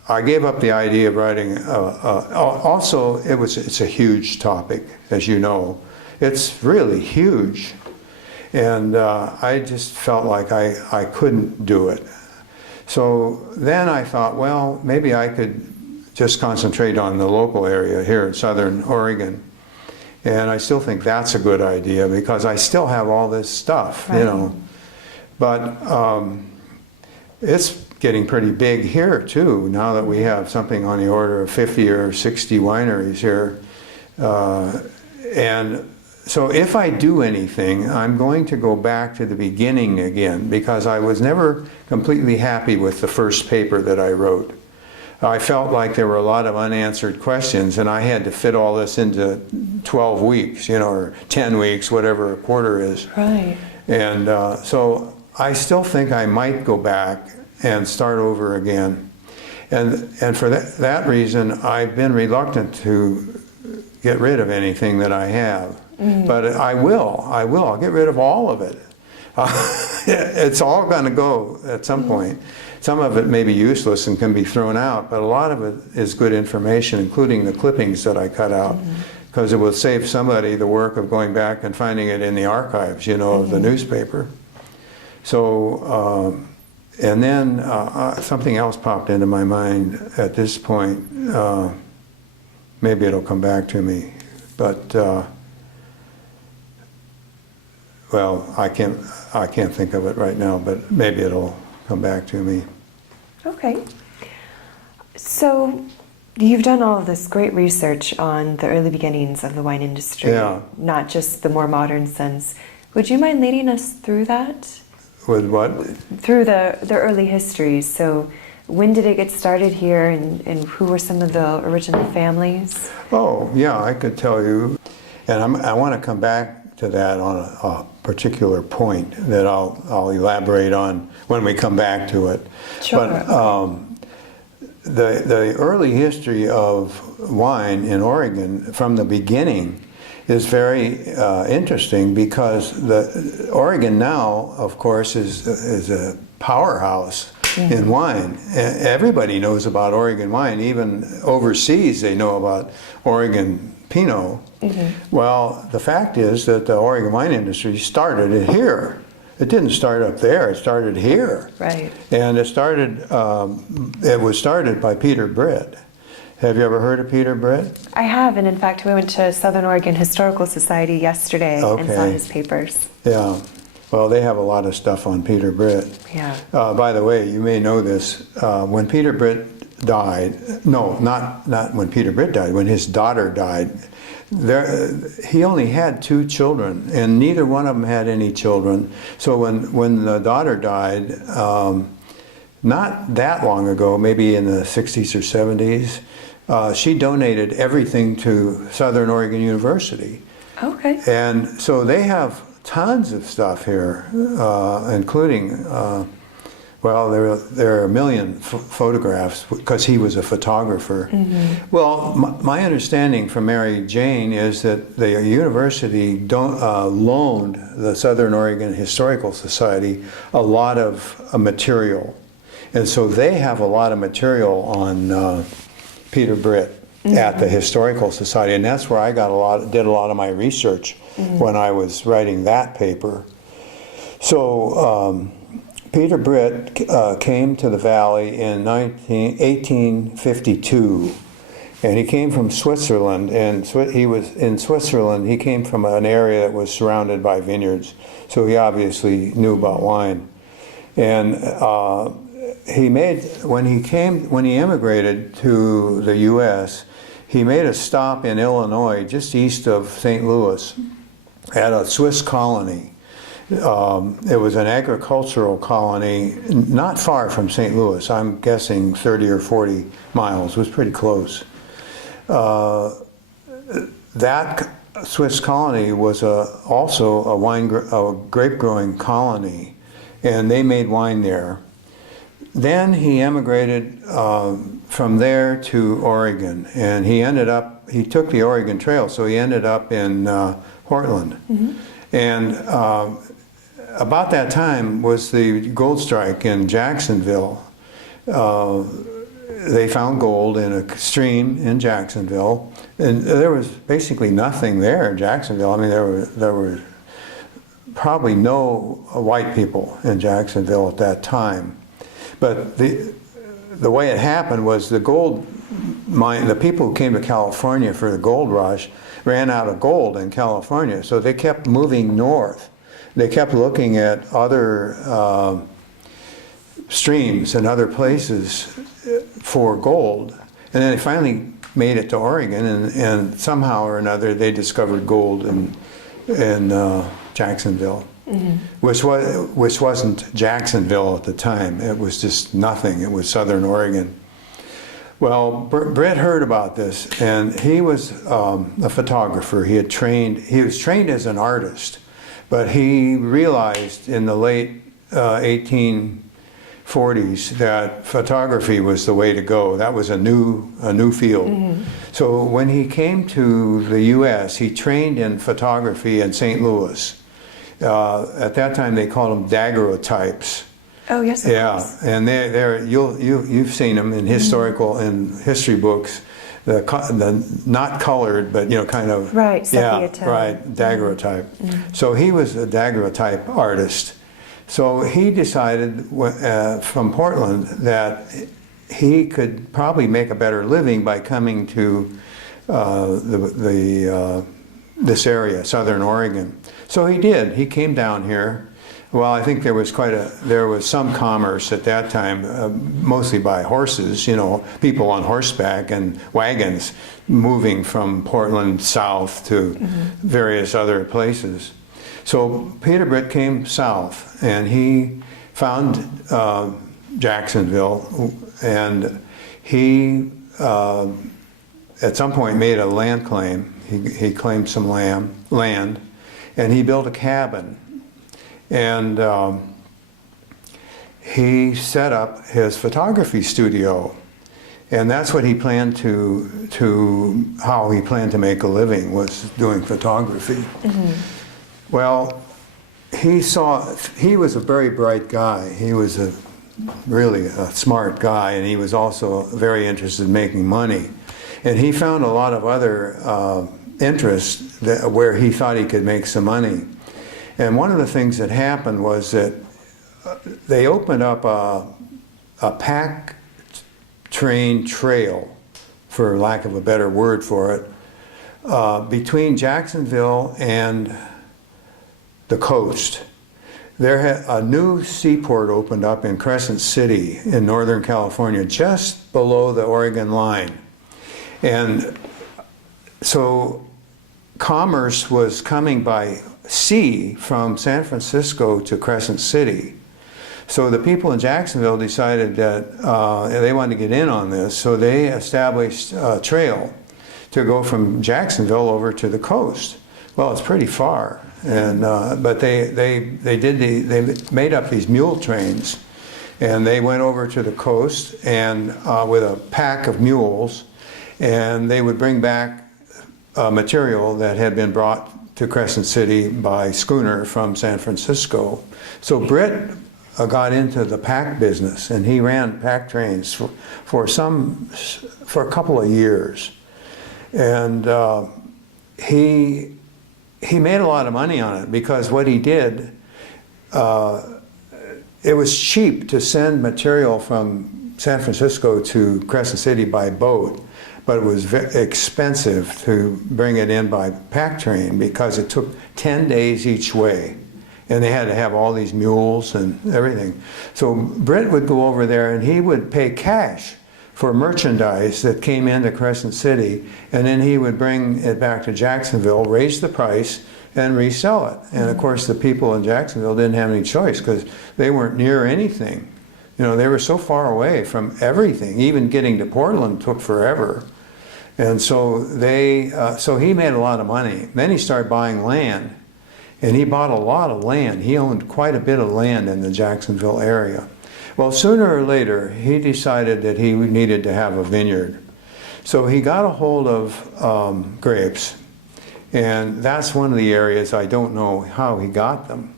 I gave up the idea of writing. Also, it's a huge topic, as you know. It's really huge. And I just felt like I couldn't do it. So then I thought, well, maybe I could just concentrate on the local area here in Southern Oregon. And I still think that's a good idea because I still have all this stuff, you know. But it's getting pretty big here too, now that we have something on the order of 50 or 60 wineries here. And so if I do anything, I'm going to go back to the beginning again, because I was never completely happy with the first paper that I wrote. I felt like there were a lot of unanswered questions, and I had to fit all this into 12 weeks, you know, or 10 weeks, whatever a quarter is. Right. And so I still think I might go back and start over again. And for that reason, I've been reluctant to get rid of anything that I have. But I'll get rid of all of it. It's all going to go at some point. Some of it may be useless and can be thrown out, but a lot of it is good information, including the clippings that I cut out, because it will save somebody the work of going back and finding it in the archives, of the newspaper. So, and then something else popped into my mind at this point. Maybe it'll come back to me, but well, I can't think of it right now, but maybe it'll come back to me. Okay. So you've done all of this great research on the early beginnings of the wine industry, not just the more modern sense. Would you mind leading us through that? With what? Through the early histories. So when did it get started here, and who were some of the original families? Oh, yeah, I could tell you. And I want to come back to that on a particular point that I'll elaborate on when we come back to it. Sure. But the early history of wine in Oregon from the beginning is very interesting, because the Oregon now, of course, is a powerhouse in wine. Everybody knows about Oregon wine. Even overseas, they know about Oregon Pinot. Well, the fact is that the Oregon wine industry started here. It didn't start up there. It started here. Right. And it was started by Peter Britt. Have you ever heard of Peter Britt? I have, and in fact, we went to Southern Oregon Historical Society yesterday and saw his papers. Yeah. Well, they have a lot of stuff on Peter Britt. Yeah. By the way, you may know this. When Peter Britt died, no, not when Peter Britt died, when his daughter died, he only had 2 children, and neither one of them had any children. So when the daughter died, not that long ago, maybe in the 60s or 70s, she donated everything to Southern Oregon University. Okay. And so they have tons of stuff here, including, well, there are a million photographs, because he was a photographer. Well, my understanding from Mary Jane is that the university loaned the Southern Oregon Historical Society a lot of material. And so they have a lot of material on Peter Britt at the Historical Society, and that's where I did a lot of my research when I was writing that paper. So Peter Britt came to the valley in 1852, and he came from Switzerland. And he was in Switzerland. He came from an area that was surrounded by vineyards, so he obviously knew about wine. And when he immigrated to the U.S., he made a stop in Illinois, just east of St. Louis, at a Swiss colony. It was an agricultural colony not far from St. Louis. I'm guessing 30 or 40 miles. It was pretty close. That Swiss colony was also a grape growing colony, and they made wine there. Then he emigrated from there to Oregon, and he took the Oregon Trail, so he ended up in Portland. And about that time was the gold strike in Jacksonville. They found gold in a stream in Jacksonville, and there was basically nothing there in Jacksonville. I mean, there were probably no white people in Jacksonville at that time. But the way it happened was the gold mine, the people who came to California for the gold rush ran out of gold in California, so they kept moving north. They kept looking at other streams and other places for gold, and then they finally made it to Oregon, and somehow or another they discovered gold in Jacksonville. Which wasn't Jacksonville at the time. It was just nothing. It was Southern Oregon. Well, Britt heard about this, and he was a photographer. He was trained as an artist, but he realized in the late 1850s 40s that photography was the way to go. That was a new field. So when he came to the U.S., he trained in photography in St. Louis. At that time, they called them daguerreotypes. Oh yes, of course. And they're you've seen them in historical and history books. The not colored, but kind of right, sepia tone. right, daguerreotype. So he was a daguerreotype artist. So he decided from Portland that he could probably make a better living by coming to this area, Southern Oregon. So he did. He came down here. Well, I think there was some commerce at that time, mostly by horses, people on horseback and wagons moving from Portland south to various other places. So Peter Britt came south, and he found Jacksonville, and he at some point made a land claim. He claimed some land, and he built a cabin. And he set up his photography studio, and that's what he planned how he planned to make a living, was doing photography. Well, he was a very bright guy. He was really a smart guy, and he was also very interested in making money. And he found a lot of other interests where he thought he could make some money. And one of the things that happened was that they opened up a pack train trail, for lack of a better word for it, between Jacksonville and the coast. A new seaport opened up in Crescent City in Northern California, just below the Oregon line. And so commerce was coming by sea from San Francisco to Crescent City. So the people in Jacksonville decided that they wanted to get in on this, so they established a trail to go from Jacksonville over to the coast. Well, it's pretty far, and but they made up these mule trains, and they went over to the coast and with a pack of mules, and they would bring back material that had been brought to Crescent City by schooner from San Francisco. So Britt got into the pack business, and he ran pack trains for a couple of years, and he made a lot of money on it, because what he did, it was cheap to send material from San Francisco to Crescent City by boat, but it was very expensive to bring it in by pack train, because it took 10 days each way. And they had to have all these mules and everything. So Britt would go over there, and he would pay cash for merchandise that came into Crescent City, and then he would bring it back to Jacksonville, raise the price, and resell it. And of course the people in Jacksonville didn't have any choice, because they weren't near anything. They were so far away from everything. Even getting to Portland took forever. And so so he made a lot of money. Then he started buying land, and he bought a lot of land. He owned quite a bit of land in the Jacksonville area. Well, sooner or later, he decided that he needed to have a vineyard. So he got a hold of grapes, and that's one of the areas I don't know how he got them.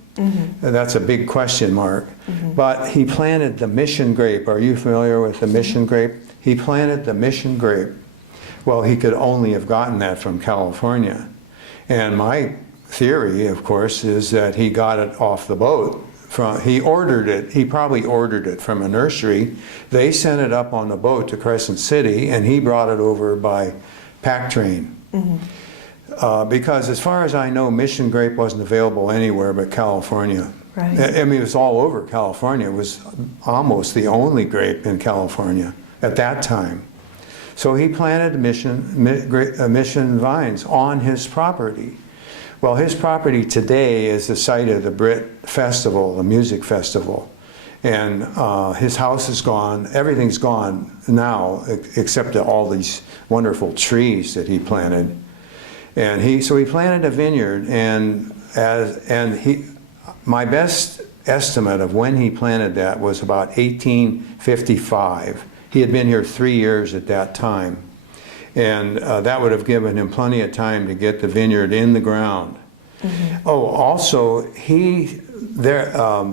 That's a big question mark. But he planted the mission grape. Are you familiar with the mission grape? He planted the mission grape. Well, he could only have gotten that from California. And my theory, of course, is that he got it off the boat. He probably ordered it from a nursery. They sent it up on the boat to Crescent City, and he brought it over by pack train. Because as far as I know, mission grape wasn't available anywhere but California. Right. I mean, it was all over California. It was almost the only grape in California at that time. So he planted mission vines on his property. Well, his property today is the site of the Brit Festival, the music festival. And his house is gone. Everything's gone now, except all these wonderful trees that he planted. And so he planted a vineyard, and my best estimate of when he planted that was about 1855. He had been here 3 years at that time. And that would have given him plenty of time to get the vineyard in the ground. Oh, also,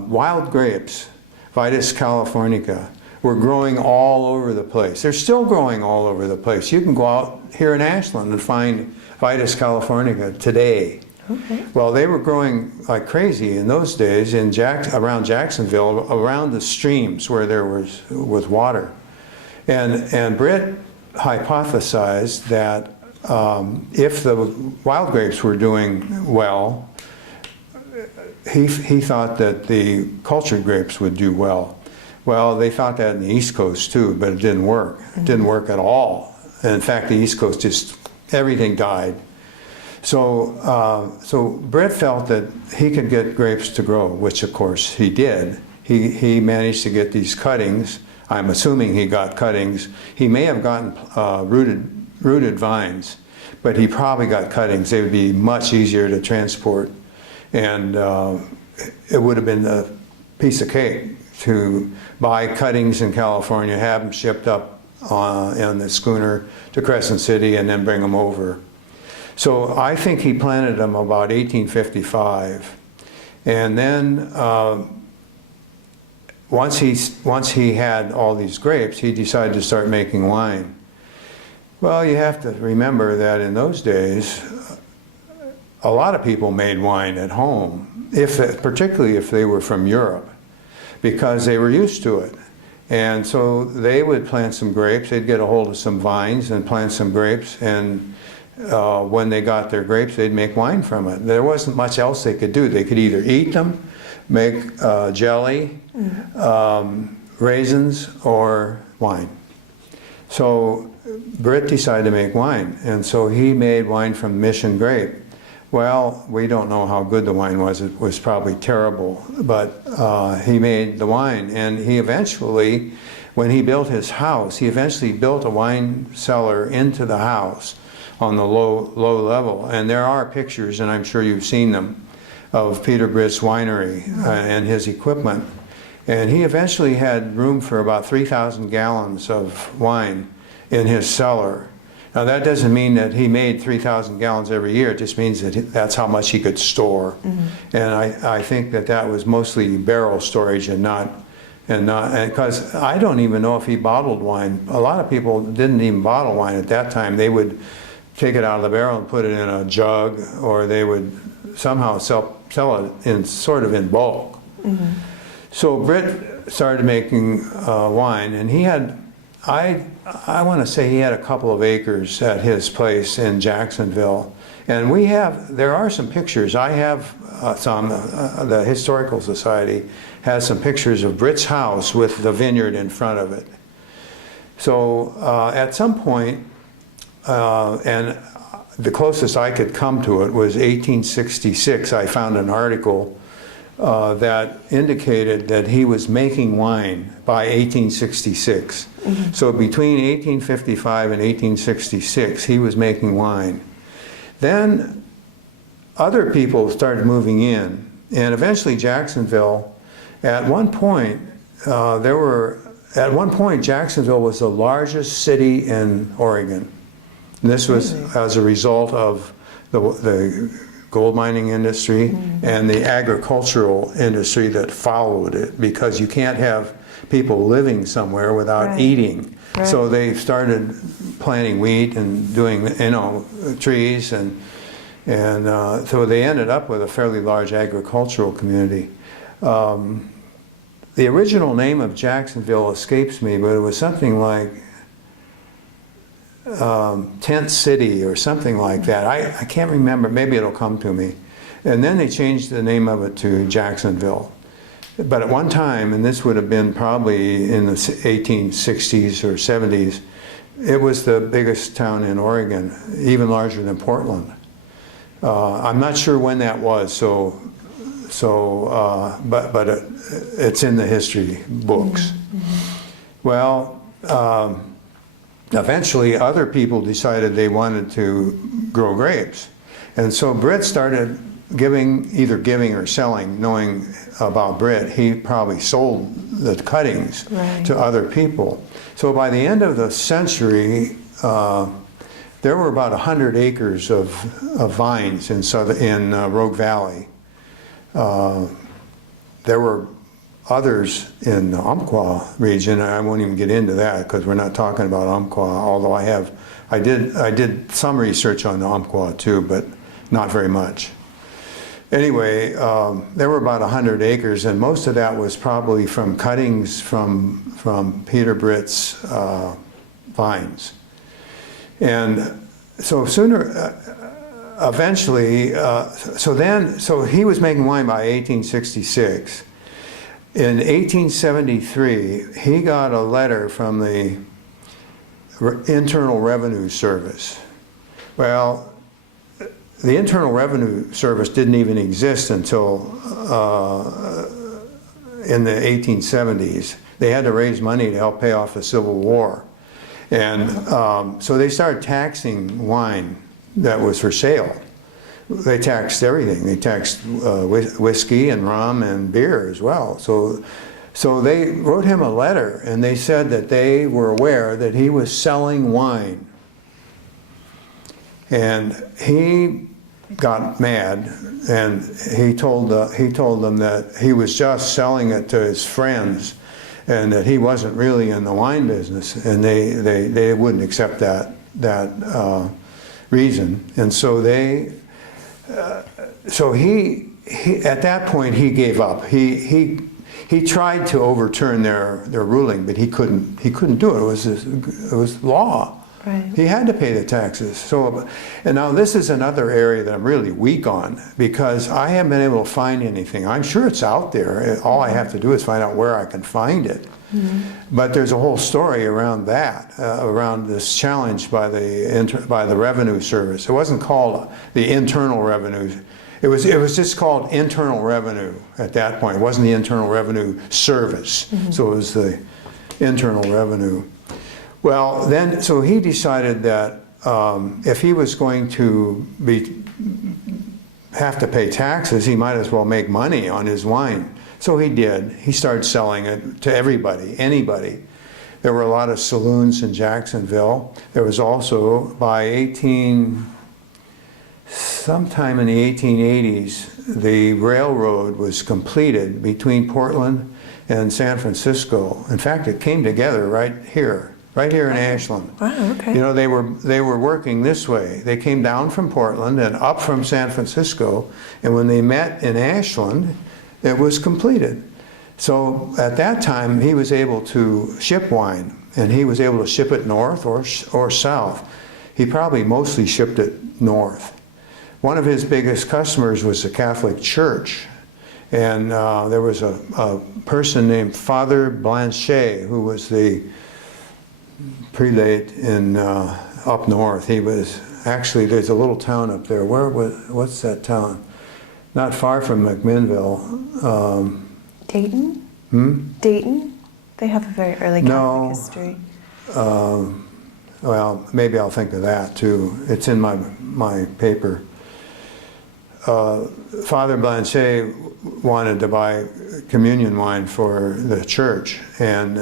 wild grapes, Vitis californica, were growing all over the place. They're still growing all over the place. You can go out here in Ashland and find Vitis californica today. Okay. Well, they were growing like crazy in those days around Jacksonville, around the streams where there was water. And Britt hypothesized that if the wild grapes were doing well, he thought that the cultured grapes would do well. Well, they thought that in the East Coast too, but it didn't work. It didn't work at all. And in fact, the East Coast everything died. So Britt felt that he could get grapes to grow, which of course he did. He managed to get these cuttings. I'm assuming he got cuttings. He may have gotten rooted vines, but he probably got cuttings. They would be much easier to transport, and it would have been a piece of cake to buy cuttings in California, have them shipped up on the schooner to Crescent City, and then bring them over. So I think he planted them about 1855, and then once he had all these grapes, he decided to start making wine. Well, you have to remember that in those days, a lot of people made wine at home, particularly if they were from Europe, because they were used to it. And so they would plant some grapes, they'd get a hold of some vines and plant some grapes, and when they got their grapes, they'd make wine from it. There wasn't much else they could do. They could either eat them, make jelly, raisins, or wine. So Britt decided to make wine, and so he made wine from Mission grape. Well, we don't know how good the wine was. It was probably terrible, but he made the wine, and he eventually, when he built his house, he eventually built a wine cellar into the house on the low level. And there are pictures, and I'm sure you've seen them, of Peter Britt's winery and his equipment. And he eventually had room for about 3,000 gallons of wine in his cellar. Now that doesn't mean that he made 3,000 gallons every year. It just means that that's how much he could store. And I think that was mostly barrel storage and because I don't even know if he bottled wine. A lot of people didn't even bottle wine at that time. They would take it out of the barrel and put it in a jug, or they would somehow sell it in bulk. So Britt started making wine, and he had, I want to say he had a couple of acres at his place in Jacksonville. And there are some pictures. I have the Historical Society has some pictures of Britt's house with the vineyard in front of it. So at some point, and the closest I could come to it was 1866. I found an article that indicated that he was making wine by 1866. So between 1855 and 1866, he was making wine. Then other people started moving in, and eventually Jacksonville, at one point, Jacksonville was the largest city in Oregon. And this was as a result of the gold mining industry and the agricultural industry that followed it, because you can't have people living somewhere without eating. So they started planting wheat and doing, trees, and so they ended up with a fairly large agricultural community. The original name of Jacksonville escapes me, but it was something like Tent City or something like that. I can't remember. Maybe it'll come to me. And then they changed the name of it to Jacksonville. But at one time, and this would have been probably in the 1860s or 70s, it was the biggest town in Oregon, even larger than Portland. I'm not sure when that was, but it's in the history books. Well, eventually other people decided they wanted to grow grapes. And so Britt started either giving or selling, knowing about Britt, he probably sold the cuttings to other people. So by the end of the century, there were about 100 acres of vines in Rogue Valley. There were others in the Umpqua region. I won't even get into that because we're not talking about Umpqua, although I did some research on the Umpqua too, but not very much. Anyway, there were about 100 acres, and most of that was probably from cuttings from Peter Britt's vines. And so eventually, so he was making wine by 1866. In 1873, he got a letter from the Internal Revenue Service. Well, the Internal Revenue Service didn't even exist until in the 1870s. They had to raise money to help pay off the Civil War. And so they started taxing wine that was for sale. They taxed everything. They taxed whiskey and rum and beer as well. So they wrote him a letter, and they said that they were aware that he was selling wine. And he got mad, and he told them that he was just selling it to his friends, and that he wasn't really in the wine business, and they wouldn't accept that reason. And so he at that point he gave up. He tried to overturn their ruling, but he couldn't do it. It was law. Right. He had to pay the taxes. So, and now this is another area that I'm really weak on, because I haven't been able to find anything. I'm sure it's out there. All I have to do is find out where I can find it. Mm-hmm. But there's a whole story around that, around this challenge by the Revenue Service. It wasn't called the Internal Revenue. It was just called Internal Revenue at that point. It wasn't the Internal Revenue Service. Mm-hmm. So it was the Internal Revenue. Well, then, so he decided that if he was going to have to pay taxes, he might as well make money on his wine. So he did. He started selling it to everybody, anybody. There were a lot of saloons in Jacksonville. There was also, sometime in the 1880s, the railroad was completed between Portland and San Francisco. In fact, it came together right here in Ashland. Wow, okay. You know, they were working this way. They came down from Portland and up from San Francisco, and when they met in Ashland, it was completed. So at that time, he was able to ship wine, and he was able to ship it north or south. He probably mostly shipped it north. One of his biggest customers was the Catholic Church, and there was a person named Father Blanchet, who was the prelate in up north. He was actually, there's a little town up there. What's that town? Not far from McMinnville. Dayton? Dayton? They have a very early Catholic history. Well, maybe I'll think of that too. It's in my paper. Father Blanchet wanted to buy communion wine for the church and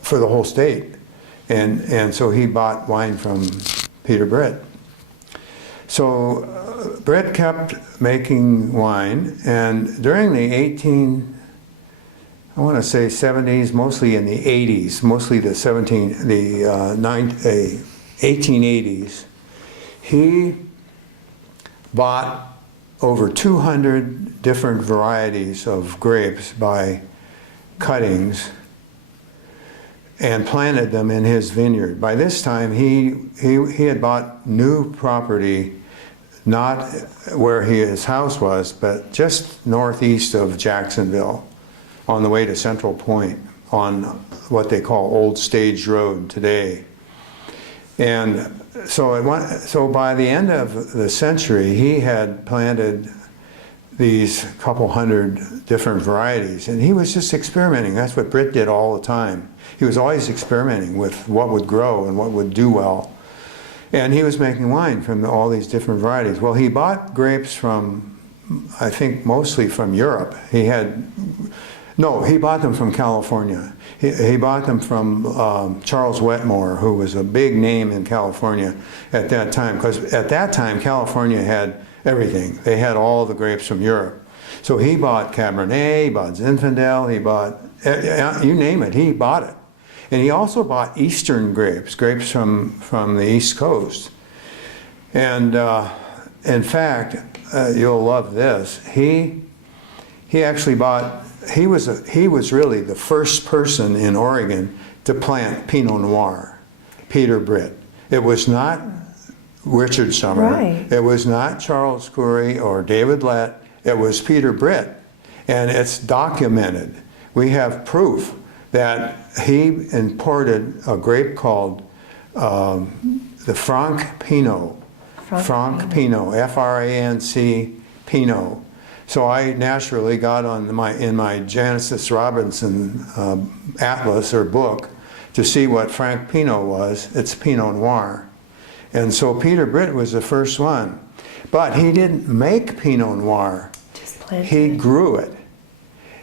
for the whole state, and so he bought wine from Peter Britt. So Britt kept making wine, and during the 70s, mostly in the 80s, mostly the 1880s, he bought over 200 different varieties of grapes by cuttings and planted them in his vineyard. By this time, he had bought new property, not where his house was, but just northeast of Jacksonville, on the way to Central Point, on what they call Old Stage Road today. And so by the end of the century, he had planted these couple hundred different varieties, and he was just experimenting. That's what Britt did all the time. He was always experimenting with what would grow and what would do well. And he was making wine from all these different varieties. Well, he bought grapes from, I think, mostly from Europe. He bought them from California. He bought them from Charles Wetmore, who was a big name in California at that time. Because at that time, California had everything. They had all the grapes from Europe. So he bought Cabernet, he bought Zinfandel, he bought, you name it, he bought it. And he also bought Eastern grapes from the East Coast. And in fact, you'll love this. He actually bought. He was really the first person in Oregon to plant Pinot Noir, Peter Britt. It was not Richard Summer. Right. It was not Charles Curry or David Lett. It was Peter Britt, and it's documented. We have proof that he imported a grape called the Franc Pinot. Franc Pinot, F-R-A-N-C Pinot. So I naturally got on in my Genesis Robinson atlas or book to see what Franc Pinot was. It's Pinot Noir. And so Peter Britt was the first one. But he didn't make Pinot Noir. Just planted. He grew it.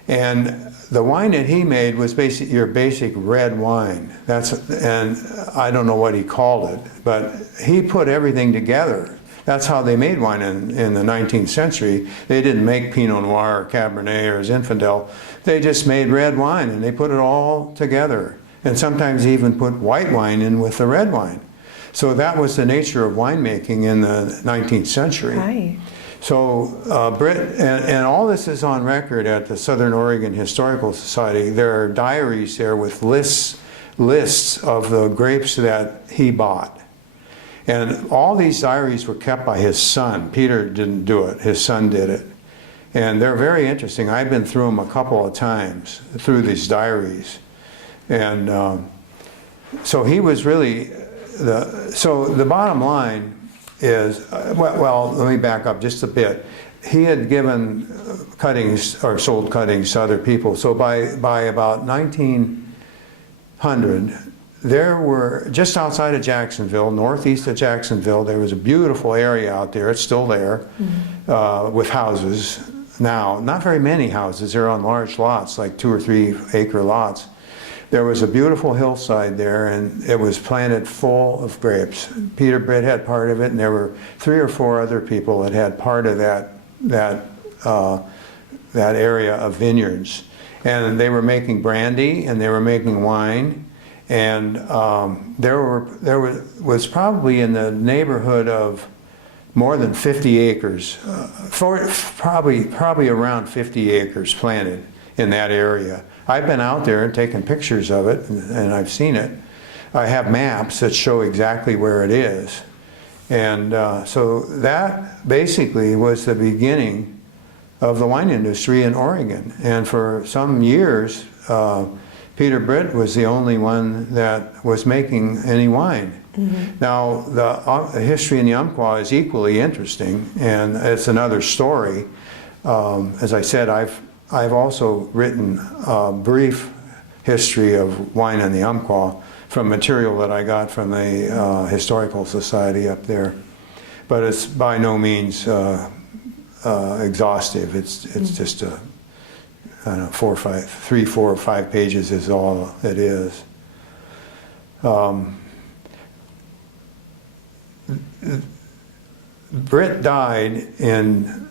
And the wine that he made was your basic red wine. And I don't know what he called it, but he put everything together. That's how they made wine in the 19th century. They didn't make Pinot Noir or Cabernet or Zinfandel. They just made red wine, and they put it all together. And sometimes even put white wine in with the red wine. So that was the nature of winemaking in the 19th century. Right. So Britt, and all this is on record at the Southern Oregon Historical Society. There are diaries there with lists of the grapes that he bought. And all these diaries were kept by his son. Peter didn't do it, his son did it. And they're very interesting. I've been through them a couple of times, through these diaries. And so he was really, so the bottom line is, well, let me back up just a bit. He had given cuttings or sold cuttings to other people. So by about 1900, there were, just outside of Jacksonville, northeast of Jacksonville, there was a beautiful area out there. It's still there, with houses. Now, not very many houses. They're on large lots, like 2 or 3 acre lots. There was a beautiful hillside there, and it was planted full of grapes. Peter Britt had part of it, and there were 3 or 4 other people that had part of that area of vineyards. And they were making brandy, and they were making wine. And there was probably in the neighborhood of more than 50 acres, probably around 50 acres planted in that area. I've been out there and taken pictures of it, and I've seen it. I have maps that show exactly where it is. And so that basically was the beginning of the wine industry in Oregon. And for some years, Peter Britt was the only one that was making any wine. Mm-hmm. Now, the history in the Umpqua is equally interesting, and it's another story. As I said, I've also written a brief history of wine in the Umpqua from material that I got from the Historical Society up there. But it's by no means exhaustive. It's just a, I don't know, 3, 4, or 5 pages is all it is. Britt died in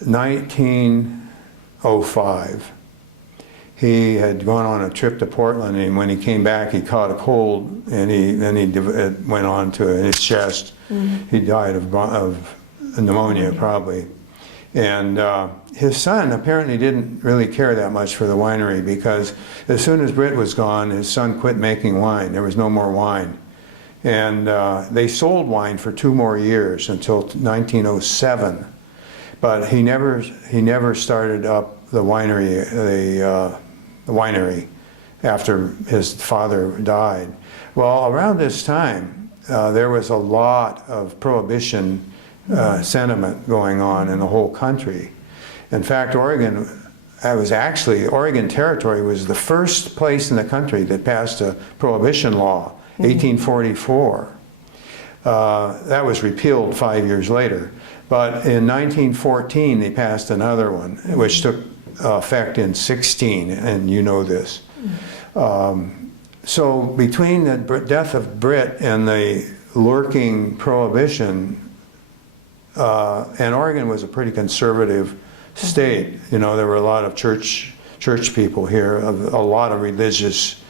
1905. He had gone on a trip to Portland, and when he came back, he caught a cold, and it went on to his chest. Mm-hmm. He died of pneumonia, probably. And his son apparently didn't really care that much for the winery, because as soon as Britt was gone, his son quit making wine. There was no more wine. And they sold wine for 2 more years until 1907. But he never started up the winery after his father died. Well, around this time, there was a lot of prohibition sentiment going on in the whole country. In fact, Oregon Territory was the first place in the country that passed a prohibition law, 1844. That was repealed 5 years later. But in 1914, they passed another one, which took effect in 16, and you know this. So between the death of Britt and the lurking prohibition, and Oregon was a pretty conservative state. You know, there were a lot of church people here, a lot of religious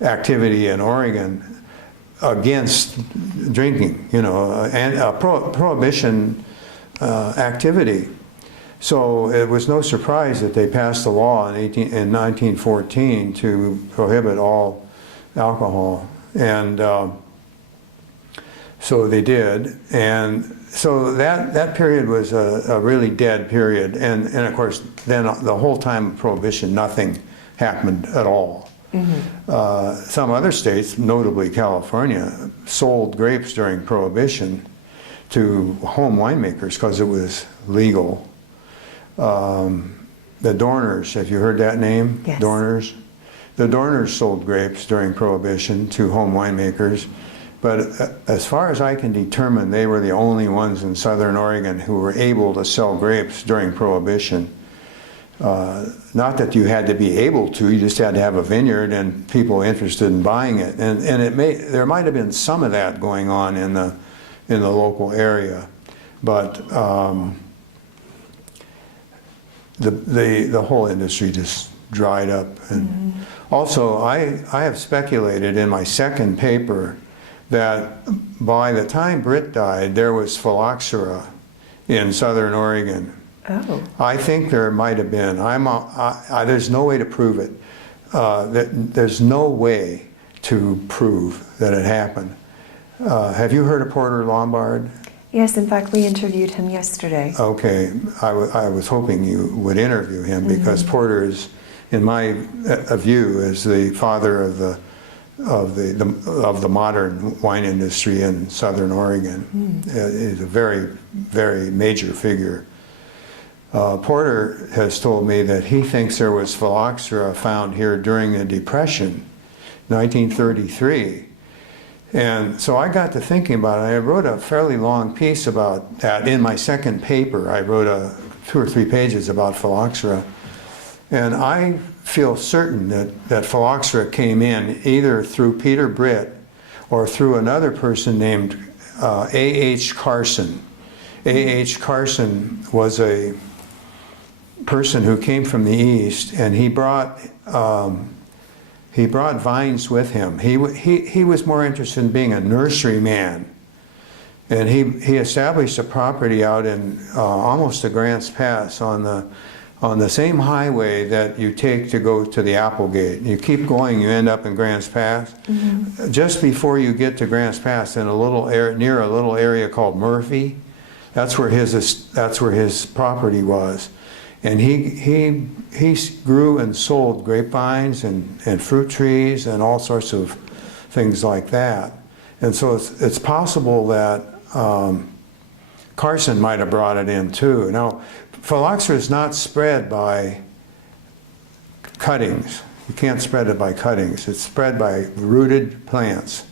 activity in Oregon against drinking, you know, and prohibition activity. So it was no surprise that they passed a law in 1914 to prohibit all alcohol. And so they did. And so that period was a really dead period. And of course, then the whole time of Prohibition, nothing happened at all. Some other states, notably California, sold grapes during Prohibition to home winemakers because it was legal. The Dorners, have you heard that name? Yes. Dorners. The Dorners sold grapes during Prohibition to home winemakers, but as far as I can determine, they were the only ones in Southern Oregon who were able to sell grapes during Prohibition. Not that you had to be able to, you just had to have a vineyard and people interested in buying it. And there might have been some of that going on in the local area, but the whole industry just dried up. And also, I have speculated in my second paper that by the time Britt died, there was phylloxera in Southern Oregon. Oh. I think there might have been. There's no way to prove it. There's no way to prove that it happened. Have you heard of Porter Lombard? Yes, in fact, we interviewed him yesterday. Okay, I was hoping you would interview him because Porter is, in my view, is the father of the modern wine industry in Southern Oregon. He's a very, very major figure. Porter has told me that he thinks there was phylloxera found here during the Depression, 1933. And so I got to thinking about it. I wrote a fairly long piece about that in my second paper. I wrote 2 or 3 pages about phylloxera. And I feel certain that phylloxera came in either through Peter Britt or through another person named A.H. Carson. A.H. Carson was a person who came from the East, and he brought vines with him. He was more interested in being a nurseryman, and he established a property out in almost to Grants Pass on the same highway that you take to go to the Applegate. You keep going, you end up in Grants Pass. Just before you get to Grants Pass, in a little near a little area called Murphy, that's where his property was. And he grew and sold grapevines and fruit trees and all sorts of things like that. And so it's possible that Carson might have brought it in too. Now, phylloxera is not spread by cuttings. You can't spread it by cuttings. It's spread by rooted plants.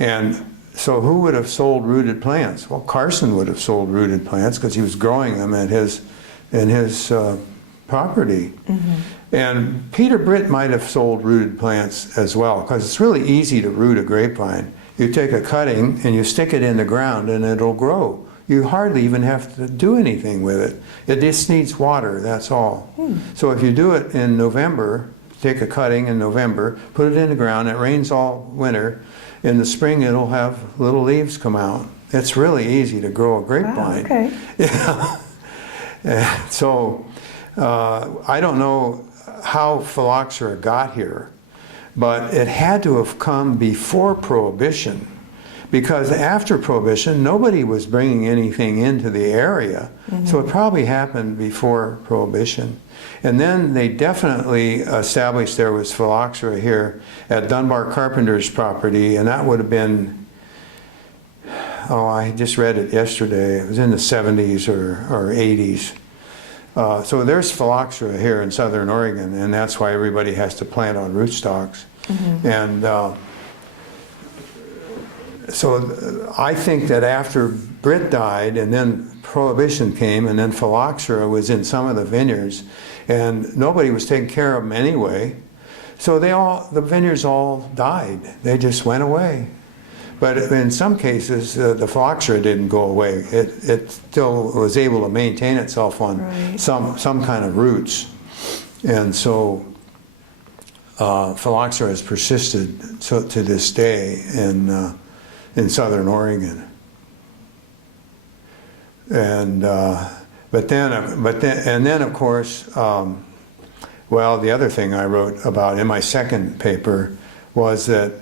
And so who would have sold rooted plants? Well, Carson would have sold rooted plants because he was growing them in his property. And Peter Britt might have sold rooted plants as well, because it's really easy to root a grapevine. You take a cutting and you stick it in the ground and it'll grow. You hardly even have to do anything with it. It just needs water, that's all. So if you do it in November, take a cutting in November, put it in the ground, it rains all winter, in the spring it'll have little leaves come out. It's really easy to grow a grapevine. Wow, okay. Yeah. So I don't know how phylloxera got here, but it had to have come before Prohibition, because after Prohibition nobody was bringing anything into the area. So it probably happened before Prohibition. And then they definitely established there was phylloxera here at Dunbar Carpenter's property, and that would have been, I just read it yesterday. It was in the 70s or 80s. So there's phylloxera here in Southern Oregon, and that's why everybody has to plant on rootstocks. And so I think that after Britt died, and then Prohibition came, and then phylloxera was in some of the vineyards, and nobody was taking care of them anyway. So the vineyards all died. They just went away. But in some cases, the phylloxera didn't go away. It still was able to maintain itself on some kind of roots. And so phylloxera has persisted to this day in southern Oregon. And but then of course, well, the other thing I wrote about in my second paper was that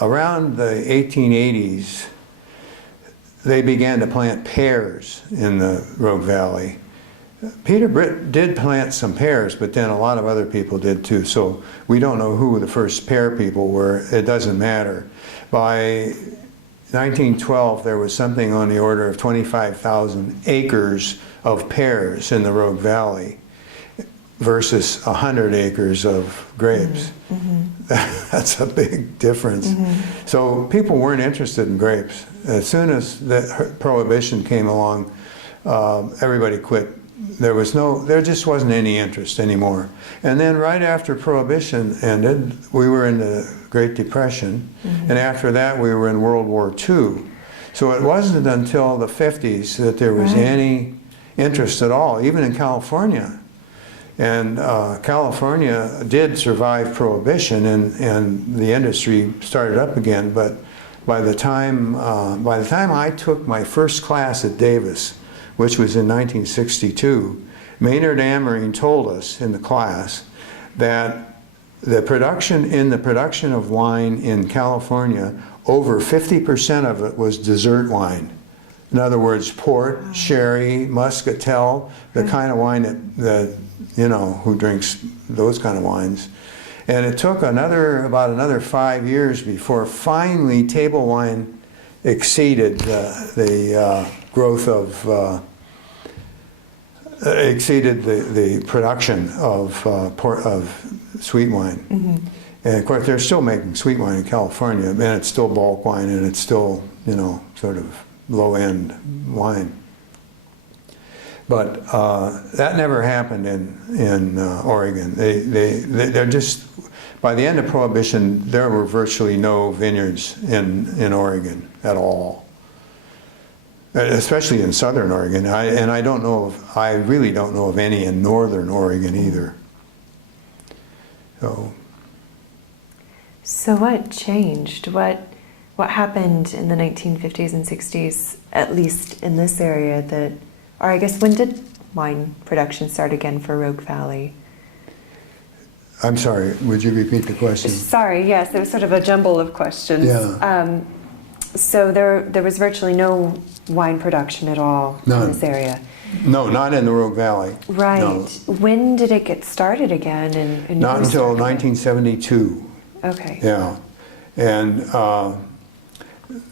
around the 1880s, they began to plant pears in the Rogue Valley. Peter Britt did plant some pears, but then a lot of other people did too. So we don't know who the first pear people were. It doesn't matter. By 1912, there was something on the order of 25,000 acres of pears in the Rogue Valley versus 100 acres of grapes. Mm-hmm. That's a big difference. Mm-hmm. So people weren't interested in grapes. As soon as the Prohibition came along, everybody quit. There just wasn't any interest anymore. And then right after Prohibition ended, we were in the Great Depression, mm-hmm. and after that we were in World War II. So it wasn't until the 50s that there was any interest at all, even in California. And California did survive Prohibition, and the industry started up again. But by the time I took my first class at Davis, which was in 1962, Maynard Amering told us in the class that the production of wine in California, over 50% of it was dessert wine. In other words, port, sherry, muscatel, the kind of wine that who drinks those kind of wines. And it took about another 5 years before finally table wine exceeded the growth of exceeded the production of sweet wine. Mm-hmm. And of course, they're still making sweet wine in California, and it's still bulk wine, and it's still sort of low-end wine. But that never happened in Oregon. They're just, by the end of Prohibition, there were virtually no vineyards in Oregon at all, especially in southern Oregon. I really don't know of any in northern Oregon either. So what changed? What happened in the 1950s and 60s, at least in this area, or I guess when did wine production start again for Rogue Valley? I'm sorry, would you repeat the question? Sorry, yes, it was sort of a jumble of questions. Yeah. So there was virtually no wine production at all in this area? No, not in the Rogue Valley. Right. No. When did it get started again? And not until 1972. Okay. Yeah. And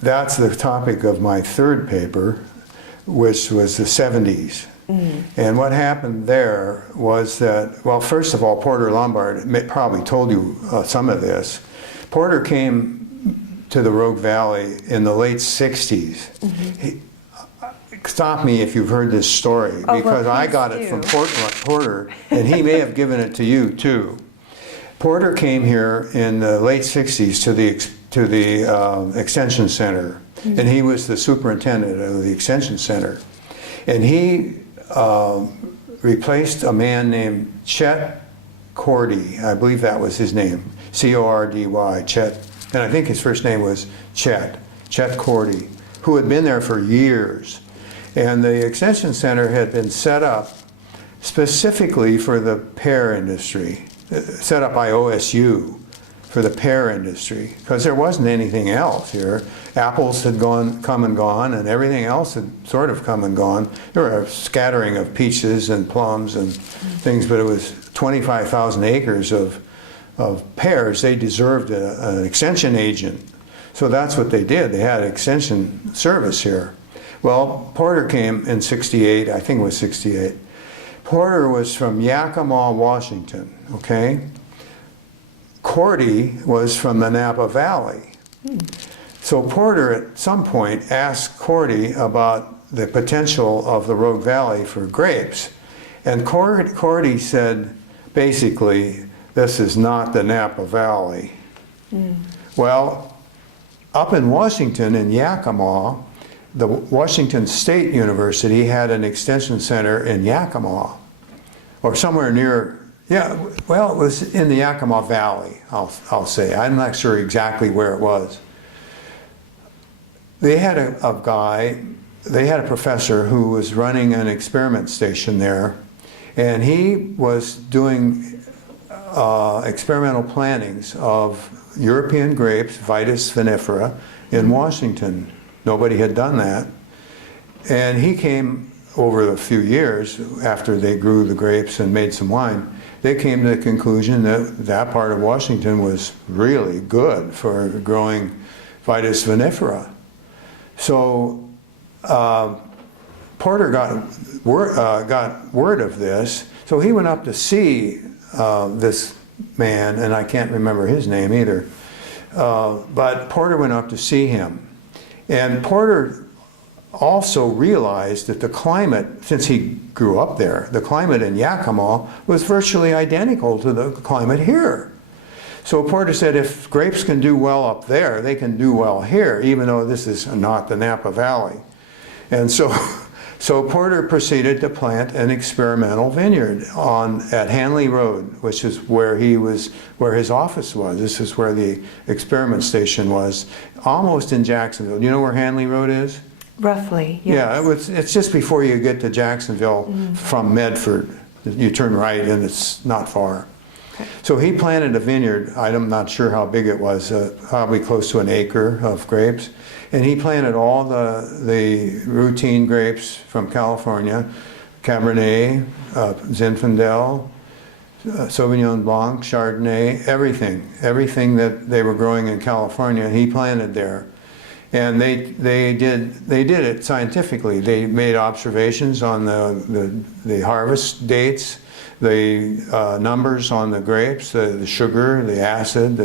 that's the topic of my third paper, which was the 70s. Mm-hmm. And what happened there was that, well, first of all, Porter Lombard probably told you some of this. Porter came to the Rogue Valley in the late 60s. Mm-hmm. Stop me if you've heard this story, because I got it from Porter, and he may have given it to you too. Porter came here in the late 60s to the Extension Center, mm-hmm. and he was the superintendent of the Extension Center. And he replaced a man named Chet Cordy, I believe that was his name, C-O-R-D-Y, Chet, and I think his first name was Chet Cordy, who had been there for years. And the Extension Center had been set up specifically for the pear industry, set up by OSU for the pear industry, because there wasn't anything else here. Apples had come and gone, and everything else had sort of come and gone. There were a scattering of peaches and plums and things, but it was 25,000 acres of pears. They deserved an extension agent. So that's what they did. They had extension service here. Well, Porter came in 68, I think it was 68. Porter was from Yakima, Washington, okay? Cordy was from the Napa Valley. So Porter at some point asked Cordy about the potential of the Rogue Valley for grapes. And Cordy said, basically, this is not the Napa Valley. Well, up in Washington, in Yakima, the Washington State University had an extension center in Yakima, or somewhere near, yeah, well, it was in the Yakima Valley, I'll say. I'm not sure exactly where it was. They had a guy, they had a professor who was running an experiment station there, and he was doing experimental plantings of European grapes, Vitis vinifera, in Washington. Nobody had done that. And he came over a few years after they grew the grapes and made some wine. They came to the conclusion that that part of Washington was really good for growing Vitis vinifera. So Porter got word of this, so he went up to see this man, and I can't remember his name either, but Porter went up to see him. And Porter also realized that the climate, since he grew up there, the climate in Yakima was virtually identical to the climate here. So Porter said, if grapes can do well up there, they can do well here, even though this is not the Napa Valley. And so Porter proceeded to plant an experimental vineyard at Hanley Road, which is where his office was. This is where the experiment station was, almost in Jacksonville. Do you know where Hanley Road is? Roughly, yes. Yeah, it's just before you get to Jacksonville from Medford. You turn right and it's not far. Okay. So he planted a vineyard. I'm not sure how big it was, probably close to an acre of grapes. And he planted all the routine grapes from California, Cabernet, Zinfandel, Sauvignon Blanc, Chardonnay, everything that they were growing in California, he planted there. And they did it scientifically. They made observations on the harvest dates, the numbers on the grapes, the sugar, the acid,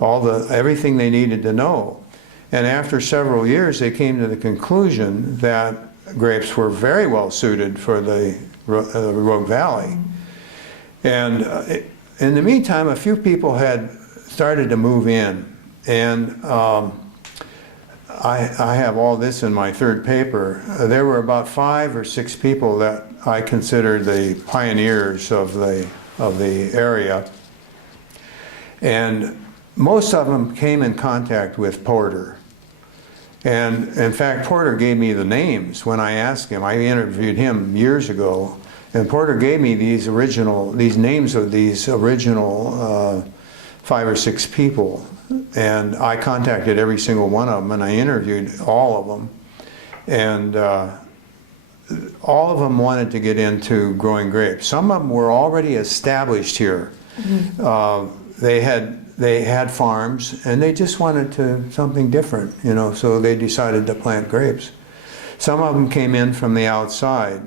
everything they needed to know. And after several years, they came to the conclusion that grapes were very well suited for the Rogue Valley. And in the meantime, a few people had started to move in. And I have all this in my third paper. There were about 5 or 6 people that I considered the pioneers of the area. And most of them came in contact with Porter. And in fact, Porter gave me the names when I asked him. I interviewed him years ago, and Porter gave me these names of these original 5 or 6 people. And I contacted every single one of them, and I interviewed all of them. And all of them wanted to get into growing grapes. Some of them were already established here. They had farms, and they just wanted something different, so they decided to plant grapes. Some of them came in from the outside.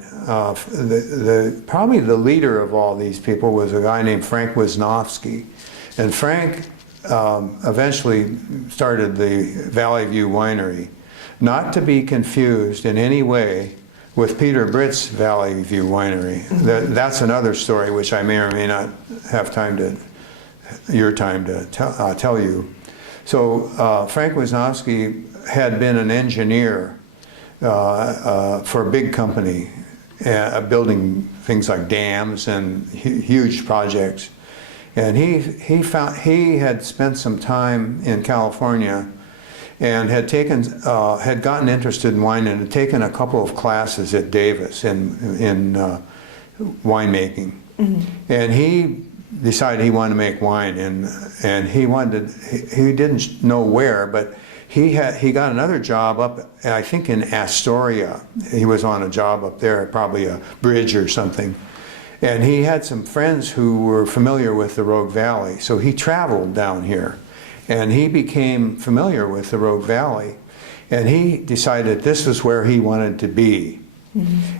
Probably the leader of all these people was a guy named Frank Wisnowski. And Frank eventually started the Valley View Winery, not to be confused in any way with Peter Britt's Valley View Winery. That's another story which I may or may not have your time to tell you. So Frank Wisnowski had been an engineer for a big company, building things like dams and huge projects. And he had spent some time in California and had gotten interested in wine and had taken a couple of classes at Davis in winemaking. And he decided he wanted to make wine, and he didn't know where, but he got another job up, I think, in Astoria. He was on a job up there, probably a bridge or something. And he had some friends who were familiar with the Rogue Valley, so he traveled down here. And he became familiar with the Rogue Valley. And he decided this was where he wanted to be.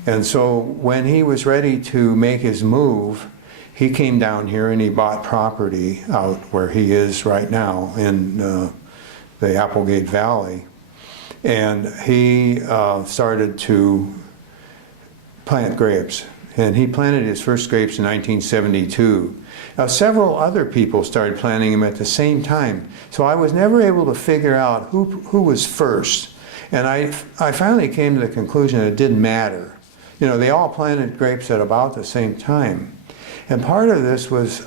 And so when he was ready to make his move, he came down here and he bought property out where he is right now in the Applegate Valley. And he started to plant grapes. And he planted his first grapes in 1972. Now, several other people started planting them at the same time. So I was never able to figure out who was first. And I finally came to the conclusion that it didn't matter. You know, they all planted grapes at about the same time. And part of this was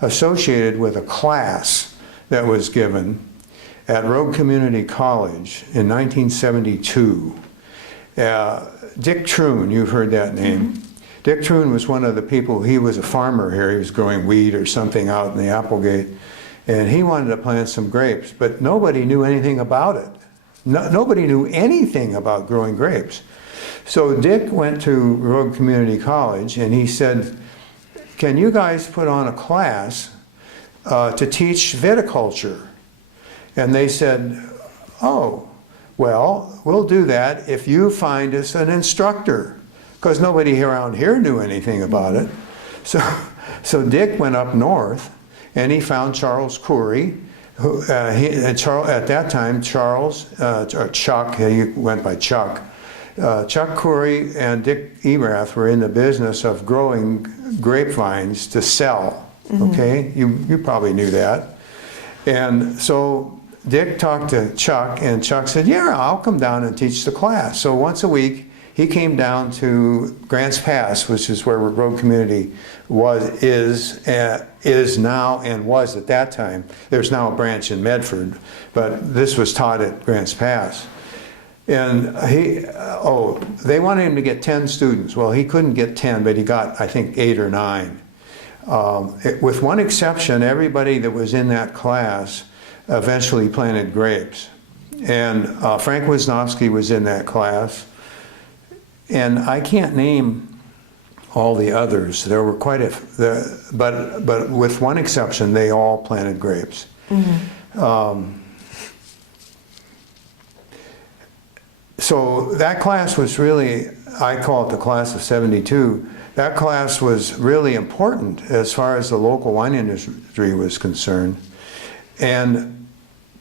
associated with a class that was given at Rogue Community College in 1972. Dick Troon, you've heard that name. Mm-hmm. Dick Troon was one of the people, he was a farmer here, he was growing wheat or something out in the Applegate, and he wanted to plant some grapes, but nobody knew anything about it. Nobody knew anything about growing grapes. So Dick went to Rogue Community College and he said, can you guys put on a class to teach viticulture? And they said, oh, well, we'll do that if you find us an instructor, because nobody around here knew anything about it. So Dick went up north and he found Charles Coury, who, at that time, Charles, or Chuck, he went by Chuck. Chuck Coury and Dick Erath were in the business of growing grapevines to sell, okay? You probably knew that. And so Dick talked to Chuck, and Chuck said, yeah, I'll come down and teach the class. So once a week, he came down to Grants Pass, which is where Rogue Community is now and was at that time. There's now a branch in Medford, but this was taught at Grants Pass. And they wanted him to get 10 students. Well, he couldn't get 10, but he got, I think, 8 or 9. With one exception, everybody that was in that class eventually planted grapes. And Frank Wisnowski was in that class. And I can't name all the others. There were quite but with one exception, they all planted grapes. So that class was really, I call it the class of 72. That class was really important as far as the local wine industry was concerned. And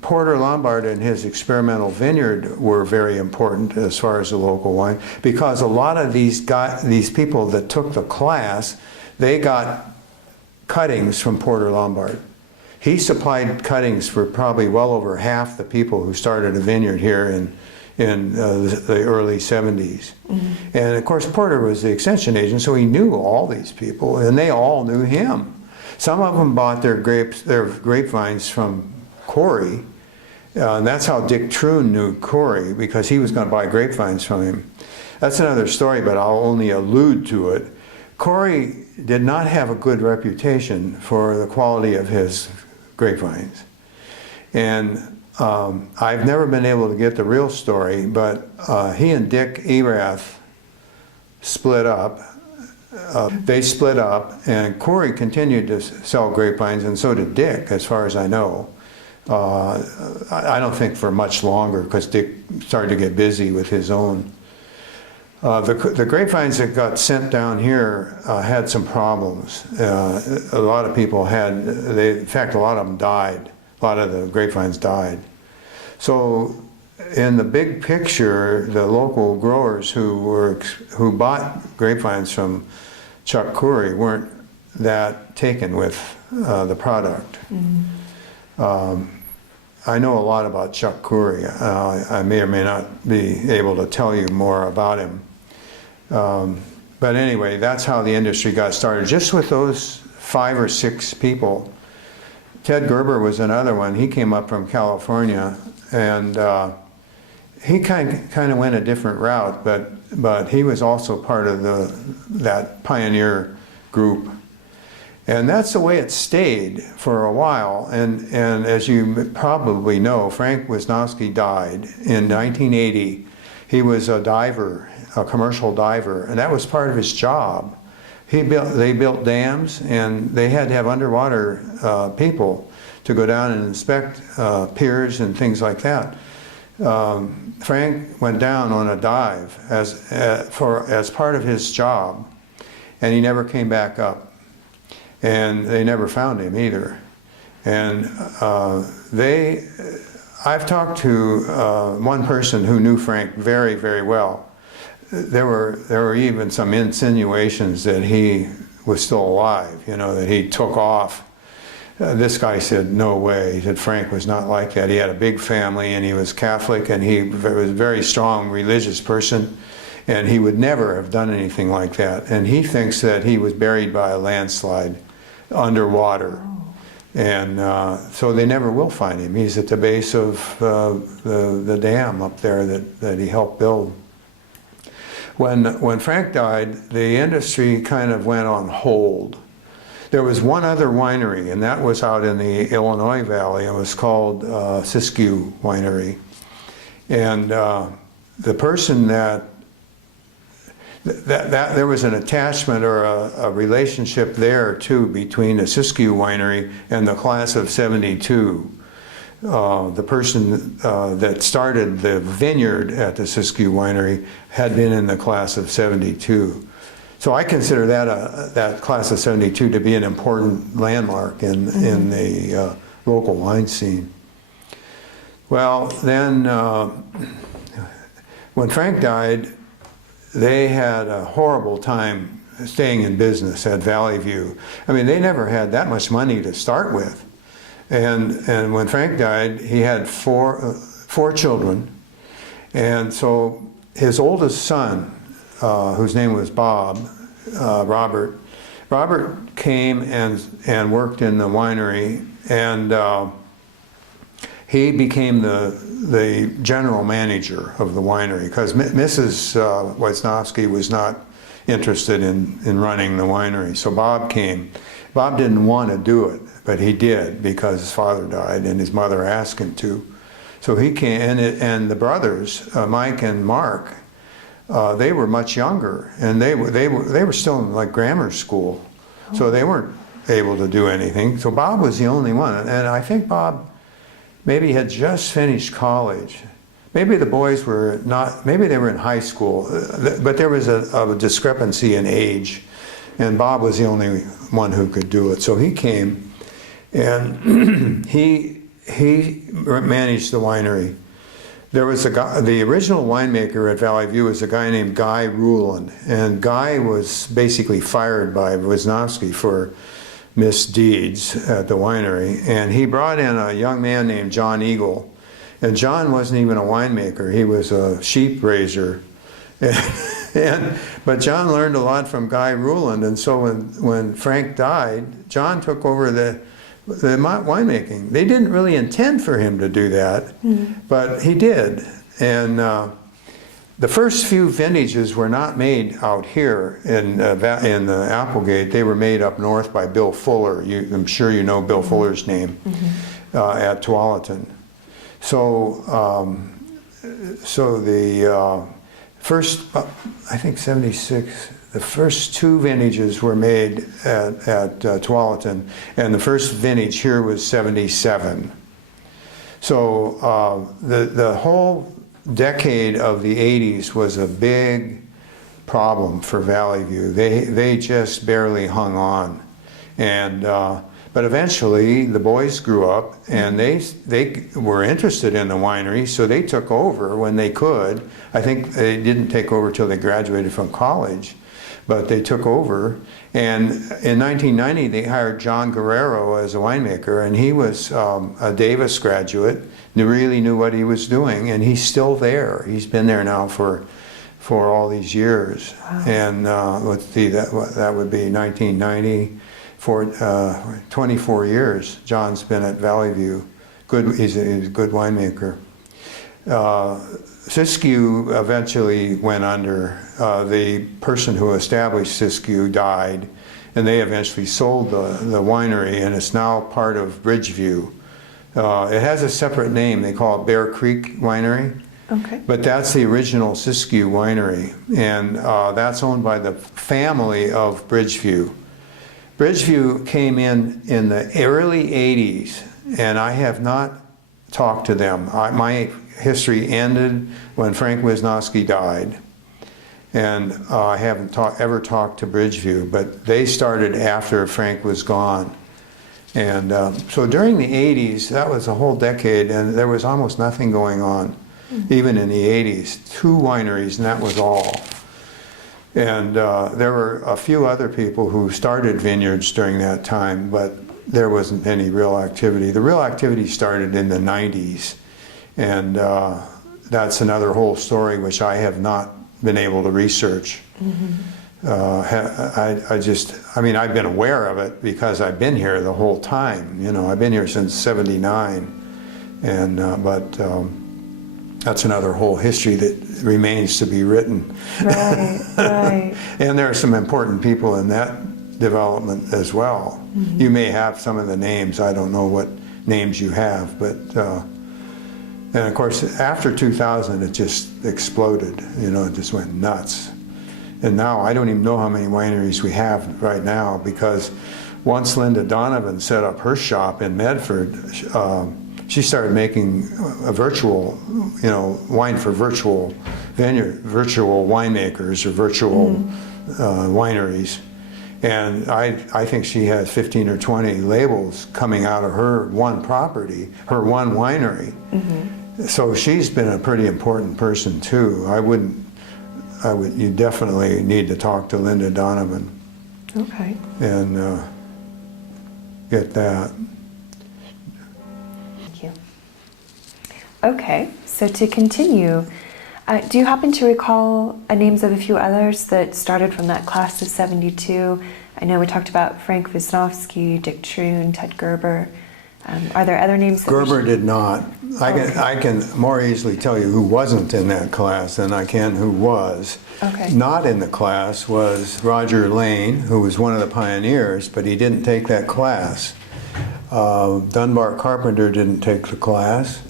Porter Lombard and his experimental vineyard were very important as far as the local wine, because a lot of these people that took the class, they got cuttings from Porter Lombard. He supplied cuttings for probably well over half the people who started a vineyard here in the early 70s. And of course Porter was the extension agent, so he knew all these people, and they all knew him. Some of them bought their grapevines from Coury, and that's how Dick Troon knew Coury, because he was going to buy grapevines from him. That's another story, but I'll only allude to it. Coury did not have a good reputation for the quality of his grapevines. And I've never been able to get the real story, but he and Dick Erath split up. They split up, and Coury continued to sell grapevines, and so did Dick, as far as I know. I don't think for much longer, because Dick started to get busy with his own. The grapevines that got sent down here had some problems. A lot of people in fact, a lot of them died. A lot of the grapevines died. So in the big picture, the local growers who bought grapevines from Chuck Coury weren't that taken with the product. I know a lot about Chuck Coury. I may or may not be able to tell you more about him. But anyway, that's how the industry got started, just with those 5 or 6 people. Ted Gerber was another one. He came up from California, and he kind of went a different route, but he was also part of that pioneer group. And that's the way it stayed for a while. And as you probably know, Frank Wisnowski died in 1980. He was a diver, a commercial diver, and that was part of his job. They built dams, and they had to have underwater people to go down and inspect piers and things like that. Frank went down on a dive as part of his job, and he never came back up. And they never found him either. And I've talked to one person who knew Frank very, very well. There were even some insinuations that he was still alive, you know, that he took off. This guy said, no way. He said Frank was not like that. He had a big family, and he was Catholic, and he was a very strong religious person, and he would never have done anything like that. And he thinks that he was buried by a landslide underwater. And so they never will find him. He's at the base of the dam up there that he helped build. When Frank died, the industry kind of went on hold. There was one other winery, and that was out in the Illinois Valley. It was called Siskiyou Winery. And the person that there was an attachment or a relationship there too between the Siskiyou Winery and the class of '72. The person that started the vineyard at the Siskiyou Winery had been in the class of '72. So I consider that class of '72 to be an important landmark in the local wine scene. Well, then when Frank died, they had a horrible time staying in business at Valley View. I mean, they never had that much money to start with. And when Frank died, he had four children. And so his oldest son, whose name was Bob, Robert came and worked in the winery, and he became the general manager of the winery, because Mrs. Wisnowski was not interested in running the winery. So Bob came. Bob didn't want to do it, but he did because his father died and his mother asked him to. So he came, and the brothers, Mike and Mark, they were much younger, and they were still in like grammar school, so they weren't able to do anything. So Bob was the only one, and I think Bob maybe had just finished college. Maybe the boys were not, maybe they were in high school, but there was a discrepancy in age, and Bob was the only one who could do it. So he came, and he managed the winery. There was a guy, the original winemaker at Valley View was a guy named Guy Ruland, and Guy was basically fired by Wisnowski for misdeeds at the winery, and he brought in a young man named John Eagle, and John wasn't even a winemaker, he was a sheep raiser. But John learned a lot from Guy Ruland, and so when Frank died, John took over the winemaking. They didn't really intend for him to do that, but he did. And the first few vintages were not made out here in the Applegate. They were made up north by Bill Fuller. I'm sure you know Bill Fuller's name, at Tualatin. So the first, I think '76, the first two vintages were made at Tualatin, and the first vintage here was '77. So the whole decade of the '80s was a big problem for Valley View. They just barely hung on, and but eventually the boys grew up, and they were interested in the winery, so they took over when they could. I think they didn't take over till they graduated from college, but they took over. And in 1990, they hired John Guerrero as a winemaker, and he was a Davis graduate, really knew what he was doing, and he's still there. He's been there now for all these years. Wow. And let's see, that would be 1990. For 24 years, John's been at Valley View. He's a good winemaker. Siskiyou eventually went under. The person who established Siskiyou died, and they eventually sold the winery, and it's now part of Bridgeview. It has a separate name. They call it Bear Creek Winery. Okay. But that's the original Siskiyou Winery, and that's owned by the family of Bridgeview. Bridgeview came in the early '80s, and I have not talked to them. My history ended when Frank Wisnowski died, and I haven't ever talked to Bridgeview, but they started after Frank was gone. And so during the 80s, that was a whole decade, and there was almost nothing going on, even in the 80s. 2 wineries, and that was all. And there were a few other people who started vineyards during that time, but there wasn't any real activity. The real activity started in the 90s, and that's another whole story which I have not been able to research. I mean, I've been aware of it because I've been here the whole time. You know, I've been here since '79, and but that's another whole history that remains to be written. Right, right. And there are some important people in that development as well. You may have some of the names. I don't know what names you have, but and of course after 2000 it just exploded. You know, it just went nuts. And now I don't even know how many wineries we have right now, because once Linda Donovan set up her shop in Medford, she started making a virtual, you know, wine for virtual virtual winemakers or virtual wineries. And I think she has 15 or 20 labels coming out of her one property, her one winery. So she's been a pretty important person too. You definitely need to talk to Linda Donovan. Okay. And get that. Thank you. Okay, so to continue, do you happen to recall names of a few others that started from that class of '72? I know we talked about Frank Wisnowski, Dick Troon, Ted Gerber. Are there other names? Gerber did not. I can more easily tell you who wasn't in that class than I can who was. Okay. Not in the class was Roger Lane, who was one of the pioneers, but he didn't take that class. Dunbar Carpenter didn't take the class,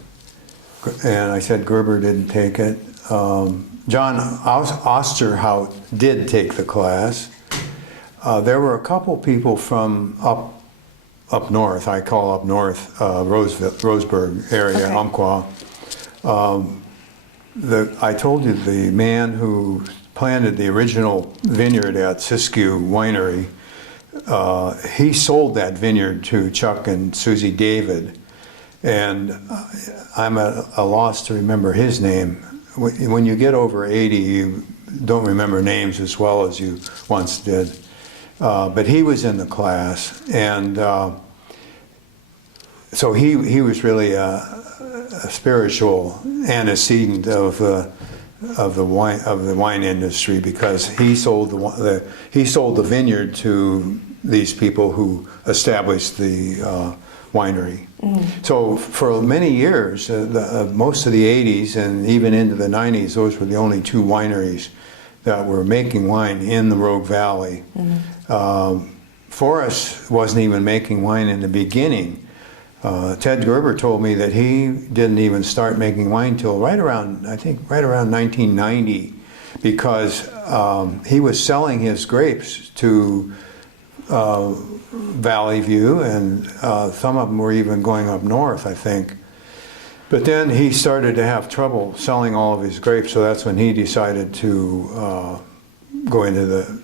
and I said Gerber didn't take it. John Osterhout did take the class. There were a couple people from up north, I call up north, Roseburg area, Okay. Umpqua. I told you the man who planted the original vineyard at Siskiyou Winery, he sold that vineyard to Chuck and Susie David, and I'm at a loss to remember his name. When you get over 80, you don't remember names as well as you once did. But he was in the class, and so he was really a spiritual antecedent of the wine industry, because he sold the vineyard to these people who established the winery. So for many years, most of the 80s and even into the 90s, those were the only 2 wineries that were making wine in the Rogue Valley. Forrest wasn't even making wine in the beginning. Ted Gerber told me that he didn't even start making wine till right around 1990, because he was selling his grapes to Valley View, and some of them were even going up north, I think. But then he started to have trouble selling all of his grapes, so that's when he decided to go into the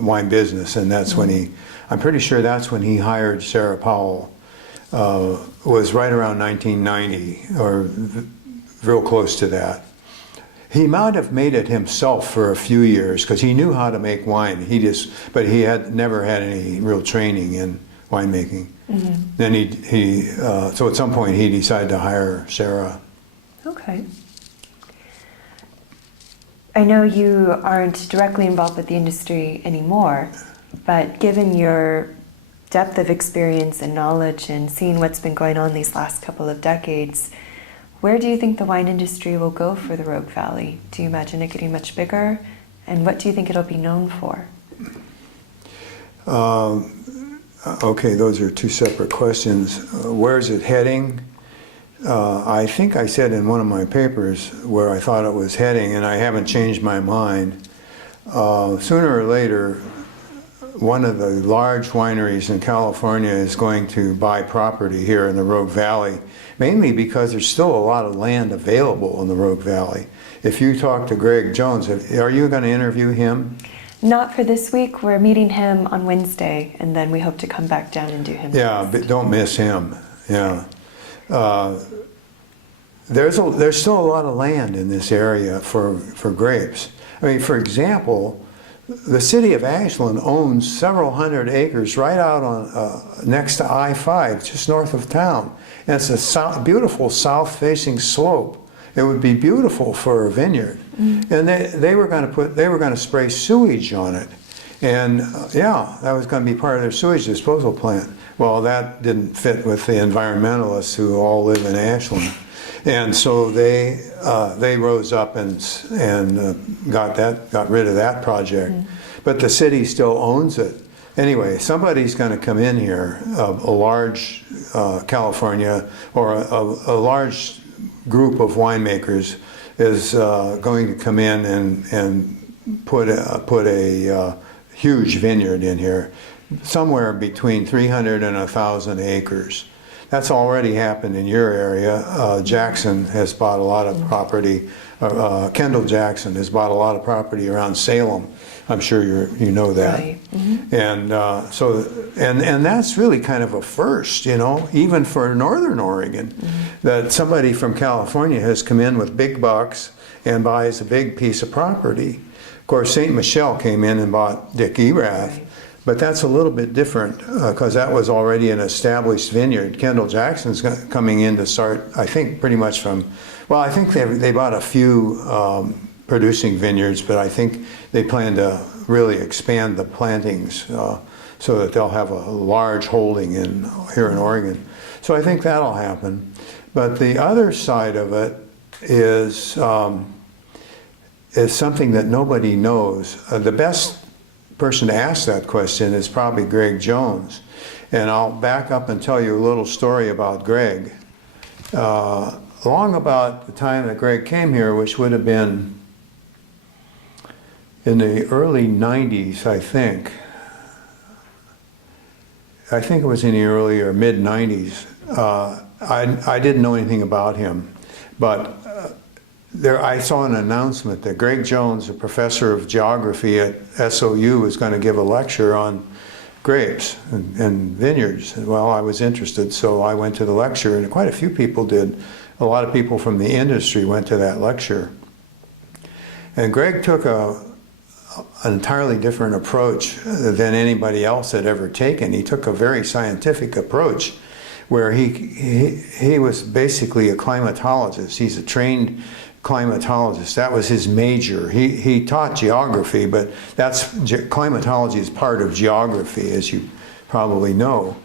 wine business, and that's when I'm pretty sure that's when he hired Sarah Powell. Was right around 1990, or real close to that. He might have made it himself for a few years, because he knew how to make wine. But he had never had any real training in winemaking. Then so at some point he decided to hire Sarah. Okay. I know you aren't directly involved with the industry anymore, but given your depth of experience and knowledge and seeing what's been going on these last couple of decades, where do you think the wine industry will go for the Rogue Valley? Do you imagine it getting much bigger? And what do you think it'll be known for? Okay, those are 2 separate questions. Where is it heading? I think I said in one of my papers where I thought it was heading, and I haven't changed my mind. Sooner or later, one of the large wineries in California is going to buy property here in the Rogue Valley, mainly because there's still a lot of land available in the Rogue Valley. If you talk to Greg Jones, are you going to interview him? Not for this week. We're meeting him on Wednesday, and then we hope to come back down and do him. Yeah, but don't miss him. Yeah. There's still a lot of land in this area for grapes. I mean, for example, the city of Ashland owns several hundred acres right out on next to I-5, just north of town. And it's a beautiful south-facing slope. It would be beautiful for a vineyard. Mm. And they were going to spray sewage on it. And yeah, that was going to be part of their sewage disposal plant. Well, that didn't fit with the environmentalists who all live in Ashland. And so they rose up and got rid of that project. Mm. But the city still owns it. Anyway, somebody's going to come in here, a large California or a large group of winemakers is going to come in and put a huge vineyard in here, somewhere between 300 and 1,000 acres. That's already happened in your area. Jackson has bought a lot of property. Kendall Jackson has bought a lot of property around Salem. I'm sure you know that. Right. Mm-hmm. And that's really kind of a first, even for Northern Oregon, mm-hmm. that somebody from California has come in with big bucks and buys a big piece of property. Of course, St. Michel came in and bought Dick Erath. Right. But that's a little bit different because that was already an established vineyard. Kendall Jackson's coming in to start, I think, pretty much from, well, I think they bought a few producing vineyards, but I think they plan to really expand the plantings so that they'll have a large holding here in Oregon. So I think that'll happen. But the other side of it is something that nobody knows. The best person to ask that question is probably Greg Jones. And I'll back up and tell you a little story about Greg. Long about the time that Greg came here, which would have been in the early 90s, I think. I think it was in the early or mid 90s. I didn't know anything about him, but I saw an announcement that Greg Jones, a professor of geography at SOU, was going to give a lecture on grapes and vineyards. Well, I was interested, so I went to the lecture, and quite a few people did. A lot of people from the industry went to that lecture. And Greg took an entirely different approach than anybody else had ever taken. He took a very scientific approach where he was basically a climatologist. He's a trained climatologist. That was his major. He taught geography, but climatology is part of geography, as you probably know.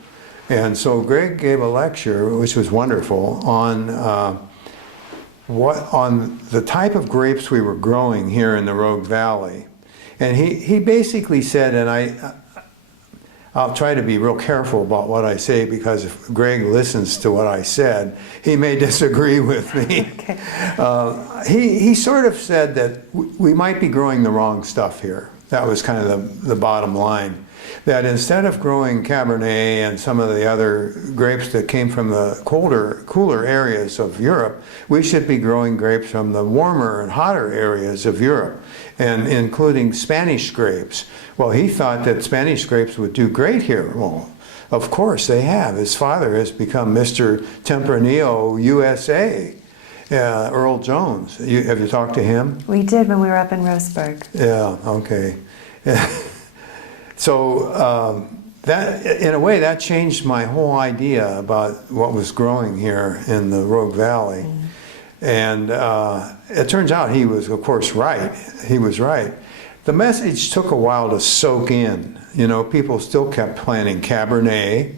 And so Greg gave a lecture, which was wonderful, on the type of grapes we were growing here in the Rogue Valley. And he basically said, and I'll try to be real careful about what I say, because if Greg listens to what I said, he may disagree with me. Okay. He sort of said that we might be growing the wrong stuff here. That was kind of the bottom line. That instead of growing Cabernet and some of the other grapes that came from the cooler areas of Europe, we should be growing grapes from the warmer and hotter areas of Europe, and including Spanish grapes. Well, he thought that Spanish grapes would do great here. Well, of course they have. His father has become Mr. Tempranillo USA, Earl Jones. Have you talked to him? We did when we were up in Roseburg. Yeah, okay. So that, in a way, that changed my whole idea about what was growing here in the Rogue Valley. Mm. And it turns out he was, of course, right. He was right. The message took a while to soak in. People still kept planting Cabernet,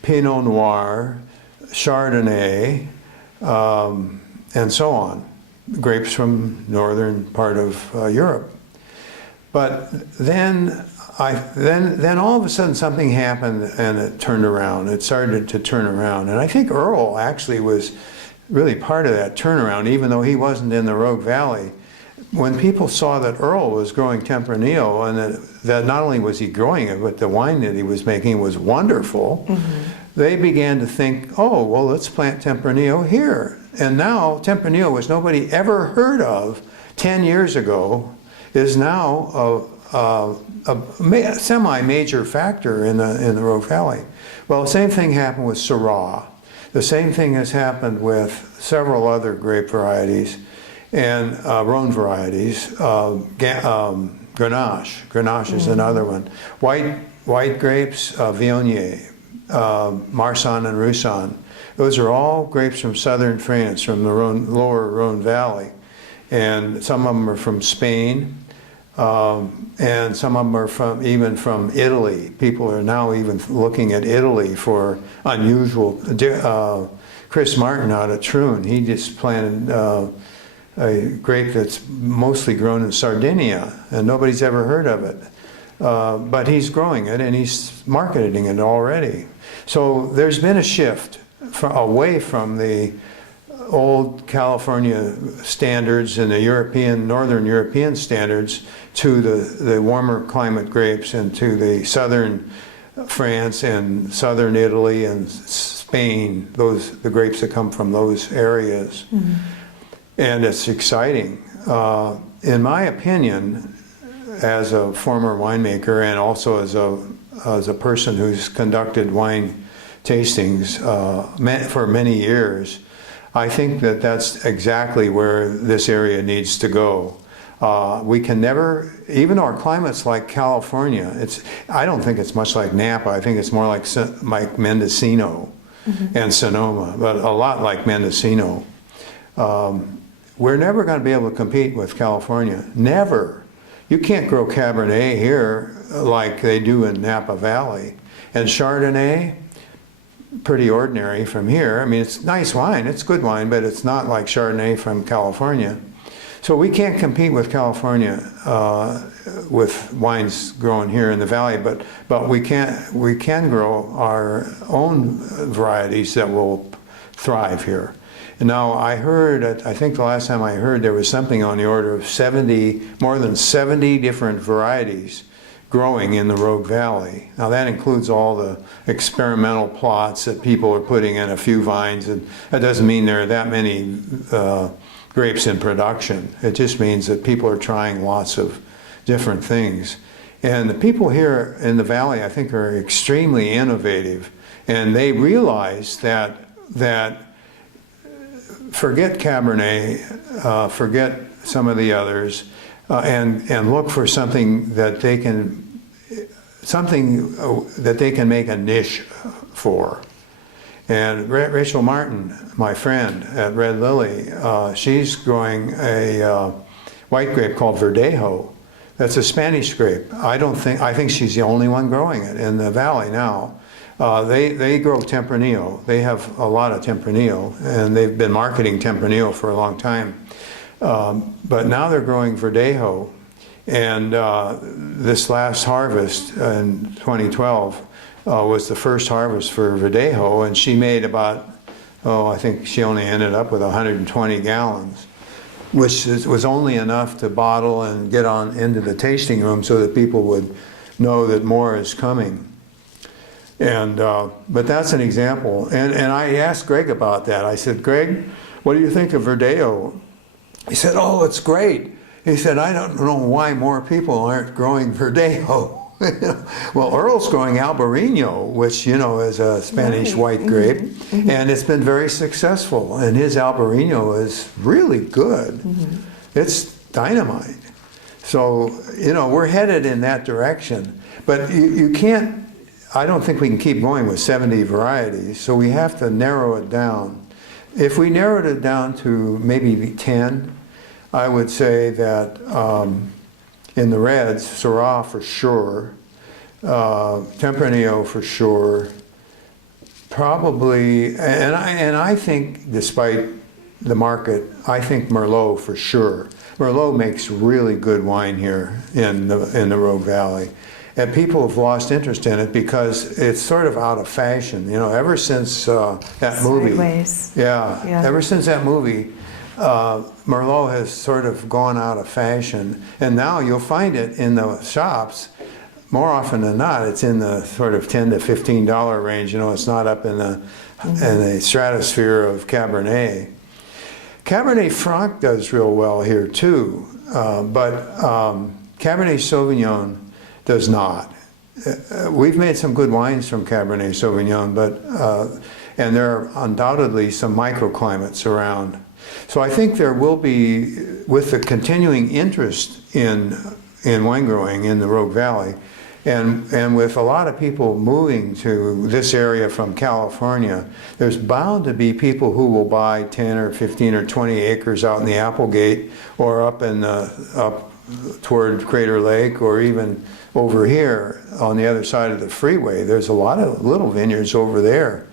Pinot Noir, Chardonnay, and so on. Grapes from northern part of Europe. But then all of a sudden something happened and it turned around. It started to turn around. And I think Earl actually was really part of that turnaround, even though he wasn't in the Rogue Valley. When people saw that Earl was growing Tempranillo, and that not only was he growing it, but the wine that he was making was wonderful, mm-hmm. they began to think, oh, well, let's plant Tempranillo here. And now Tempranillo, which nobody ever heard of 10 years ago, is now semi-major factor in the Rogue Valley. Well, the same thing happened with Syrah. The same thing has happened with several other grape varieties and Rhone varieties. Grenache is another one. White grapes, Viognier, Marsanne and Roussanne. Those are all grapes from southern France, from the lower Rhone Valley. And some of them are from Spain, and some of them are even from Italy. People are now even looking at Italy for unusual. Chris Martin out at Troon, he just planted a grape that's mostly grown in Sardinia, and nobody's ever heard of it. But he's growing it, and he's marketing it already. So there's been a shift away from the old California standards and the northern European standards to the warmer climate grapes and to the southern France and southern Italy and Spain, the grapes that come from those areas. Mm-hmm. And it's exciting. In my opinion, as a former winemaker and also as a person who's conducted wine tastings for many years, I think that that's exactly where this area needs to go. We can never, even our climates like California, I don't think it's much like Napa. I think it's more like Mendocino and Sonoma, but a lot like Mendocino. We're never going to be able to compete with California. Never. You can't grow Cabernet here like they do in Napa Valley. And Chardonnay, pretty ordinary from here. I mean, it's nice wine, it's good wine, but it's not like Chardonnay from California. So we can't compete with California with wines grown here in the valley, but we can grow our own varieties that will thrive here. And now I think the last time I heard there was something on the order of more than 70 different varieties growing in the Rogue Valley. Now that includes all the experimental plots that people are putting in a few vines, and that doesn't mean there are that many grapes in production. It just means that people are trying lots of different things. And the people here in the valley, I think, are extremely innovative, and they realize that forget Cabernet, forget some of the others, and look for something that they can make a niche for. And Rachael Martin, my friend at Red Lily, she's growing a white grape called Verdejo. That's a Spanish grape. I think she's the only one growing it in the valley now. They grow Tempranillo. They have a lot of Tempranillo, and they've been marketing Tempranillo for a long time. But now they're growing Verdejo, and this last harvest in 2012 was the first harvest for Verdejo, and she made about, I think she only ended up with 120 gallons, which was only enough to bottle and get on into the tasting room so that people would know that more is coming. And but that's an example. And I asked Greg about that. I said, Greg, what do you think of Verdejo? He said, oh, it's great. He said, I don't know why more people aren't growing Verdejo. Well, Earl's growing Albarino, which, is a Spanish white grape, and it's been very successful. And his Albarino is really good. It's dynamite. So, we're headed in that direction. But you can't, I don't think we can keep going with 70 varieties, so we have to narrow it down. If we narrowed it down to maybe 10, I would say that in the reds, Syrah for sure, Tempranillo for sure, probably, and I think, despite the market, I think Merlot for sure. Merlot makes really good wine here in the Rogue Valley. And people have lost interest in it because it's sort of out of fashion. Ever since that movie. Sideways. Yeah. Ever since that movie, Merlot has sort of gone out of fashion. And now you'll find it in the shops. More often than not, it's in the sort of $10 to $15 range. It's not up in the stratosphere of Cabernet. Cabernet Franc does real well here too, but Cabernet Sauvignon does not. We've made some good wines from Cabernet Sauvignon, but and there are undoubtedly some microclimates around. So I think there will be, with the continuing interest in wine growing in the Rogue Valley, and with a lot of people moving to this area from California, there's bound to be people who will buy 10 or 15 or 20 acres out in the Applegate, or up toward Crater Lake, or even over here on the other side of the freeway. There's a lot of little vineyards over there.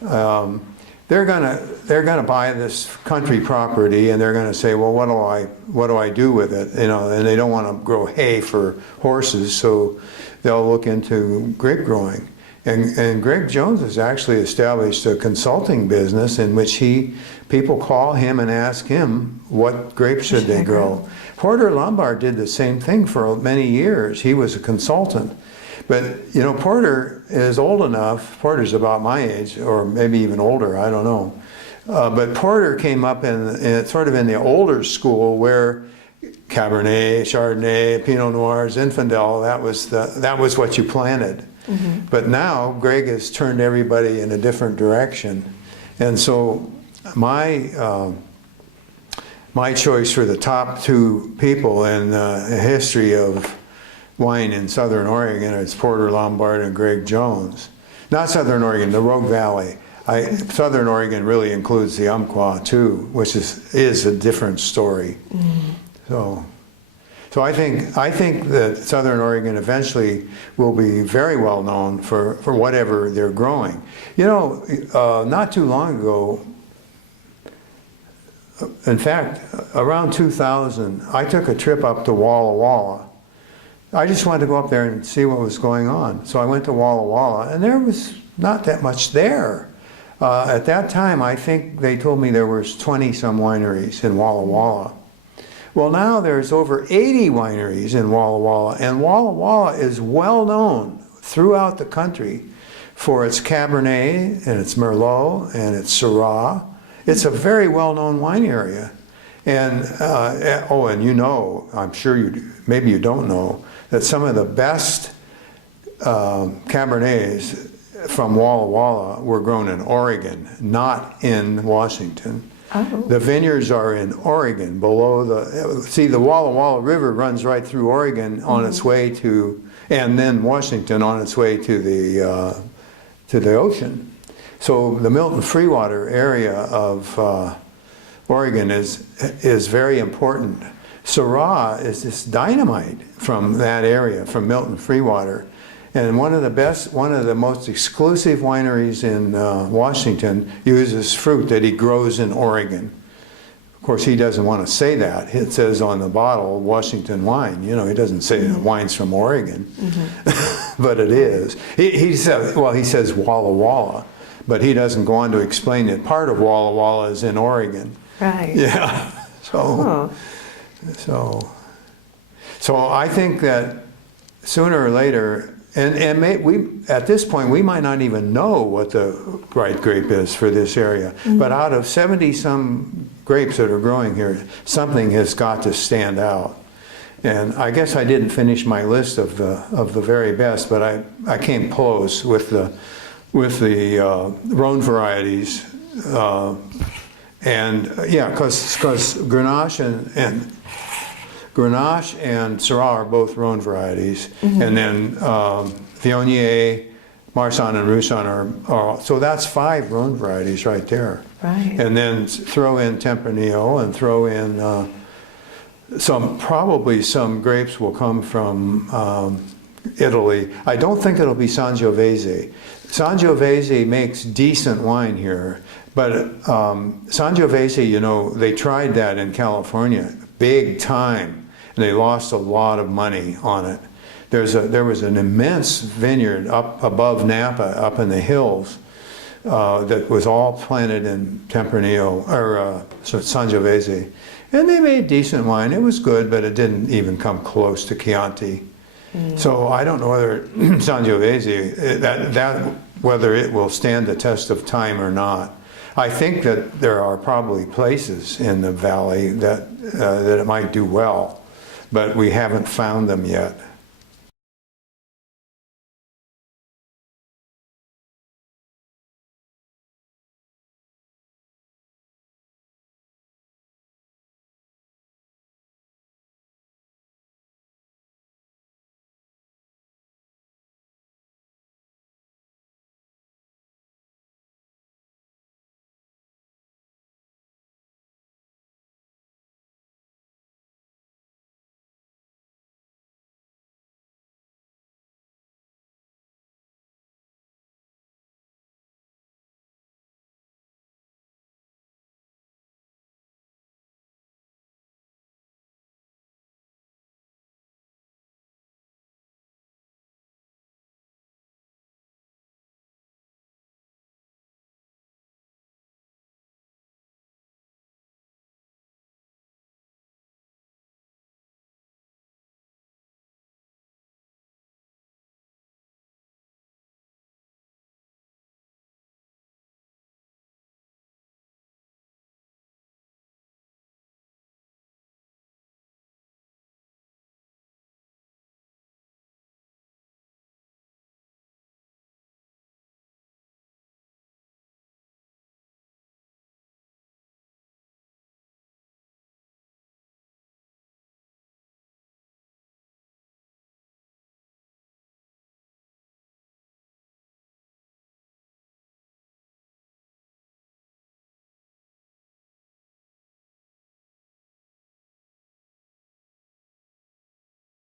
They're gonna buy this country property, and they're gonna say, well, what do I do with it? You know, and they don't want to grow hay for horses, so they'll look into grape growing. And Greg Jones has actually established a consulting business in which people call him and ask him what grapes should they grow. Porter Lombard did the same thing for many years. He was a consultant. But, you know, Porter is old enough. Porter's about my age, or maybe even older, I don't know. But Porter came up in sort of in the older school, where Cabernet, Chardonnay, Pinot Noirs, Zinfandel, that was what you planted. Mm-hmm. But now Greg has turned everybody in a different direction. And so my choice for the top two people in the history of wine in Southern Oregon is Porter Lombard and Greg Jones. Not Southern Oregon, the Rogue Valley. Southern Oregon really includes the Umpqua too, which is a different story. Mm-hmm. So I think that Southern Oregon eventually will be very well known for whatever they're growing. You know, not too long ago, in fact, around 2000, I took a trip up to Walla Walla. I just wanted to go up there and see what was going on. So I went to Walla Walla, and there was not that much there. At that time, I think they told me there was 20-some wineries in Walla Walla. Well, now there's over 80 wineries in Walla Walla, and Walla Walla is well known throughout the country for its Cabernet and its Merlot and its Syrah. It's a very well-known wine area. And, and you know, I'm sure maybe you don't know, that some of the best Cabernets from Walla Walla were grown in Oregon, not in Washington. Oh. The vineyards are in Oregon, below the Walla Walla River runs right through Oregon on its way to, and then Washington on its way to the ocean. So the Milton Freewater area of Oregon is very important. Syrah is this dynamite from that area, from Milton Freewater. And one of the most exclusive wineries in Washington uses fruit that he grows in Oregon. Of course, he doesn't want to say that. It says on the bottle, Washington wine. You know, he doesn't say the wine's from Oregon, but it is. He says Walla Walla, but he doesn't go on to explain that part of Walla Walla is in Oregon. Right. Yeah. So I think that sooner or later, at this point, we might not even know what the right grape is for this area. Mm-hmm. But out of 70-some grapes that are growing here, something has got to stand out. And I guess I didn't finish my list of the very best, but I came close with the Rhone varieties, because Grenache and Syrah are both Rhone varieties, and then Viognier, Marsanne, and Roussanne are so that's 5 Rhone varieties right there. Right. And then throw in Tempranillo and throw in probably some grapes will come from Italy. I don't think it'll be Sangiovese. Sangiovese makes decent wine here, but Sangiovese, you know, they tried that in California, big time, and they lost a lot of money on it. There was an immense vineyard up above Napa, up in the hills, that was all planted in Tempranillo, or Sangiovese. And they made decent wine. It was good, but it didn't even come close to Chianti. So I don't know whether Sangiovese, whether it will stand the test of time or not. I think that there are probably places in the valley that it might do well. but we haven't found them yet.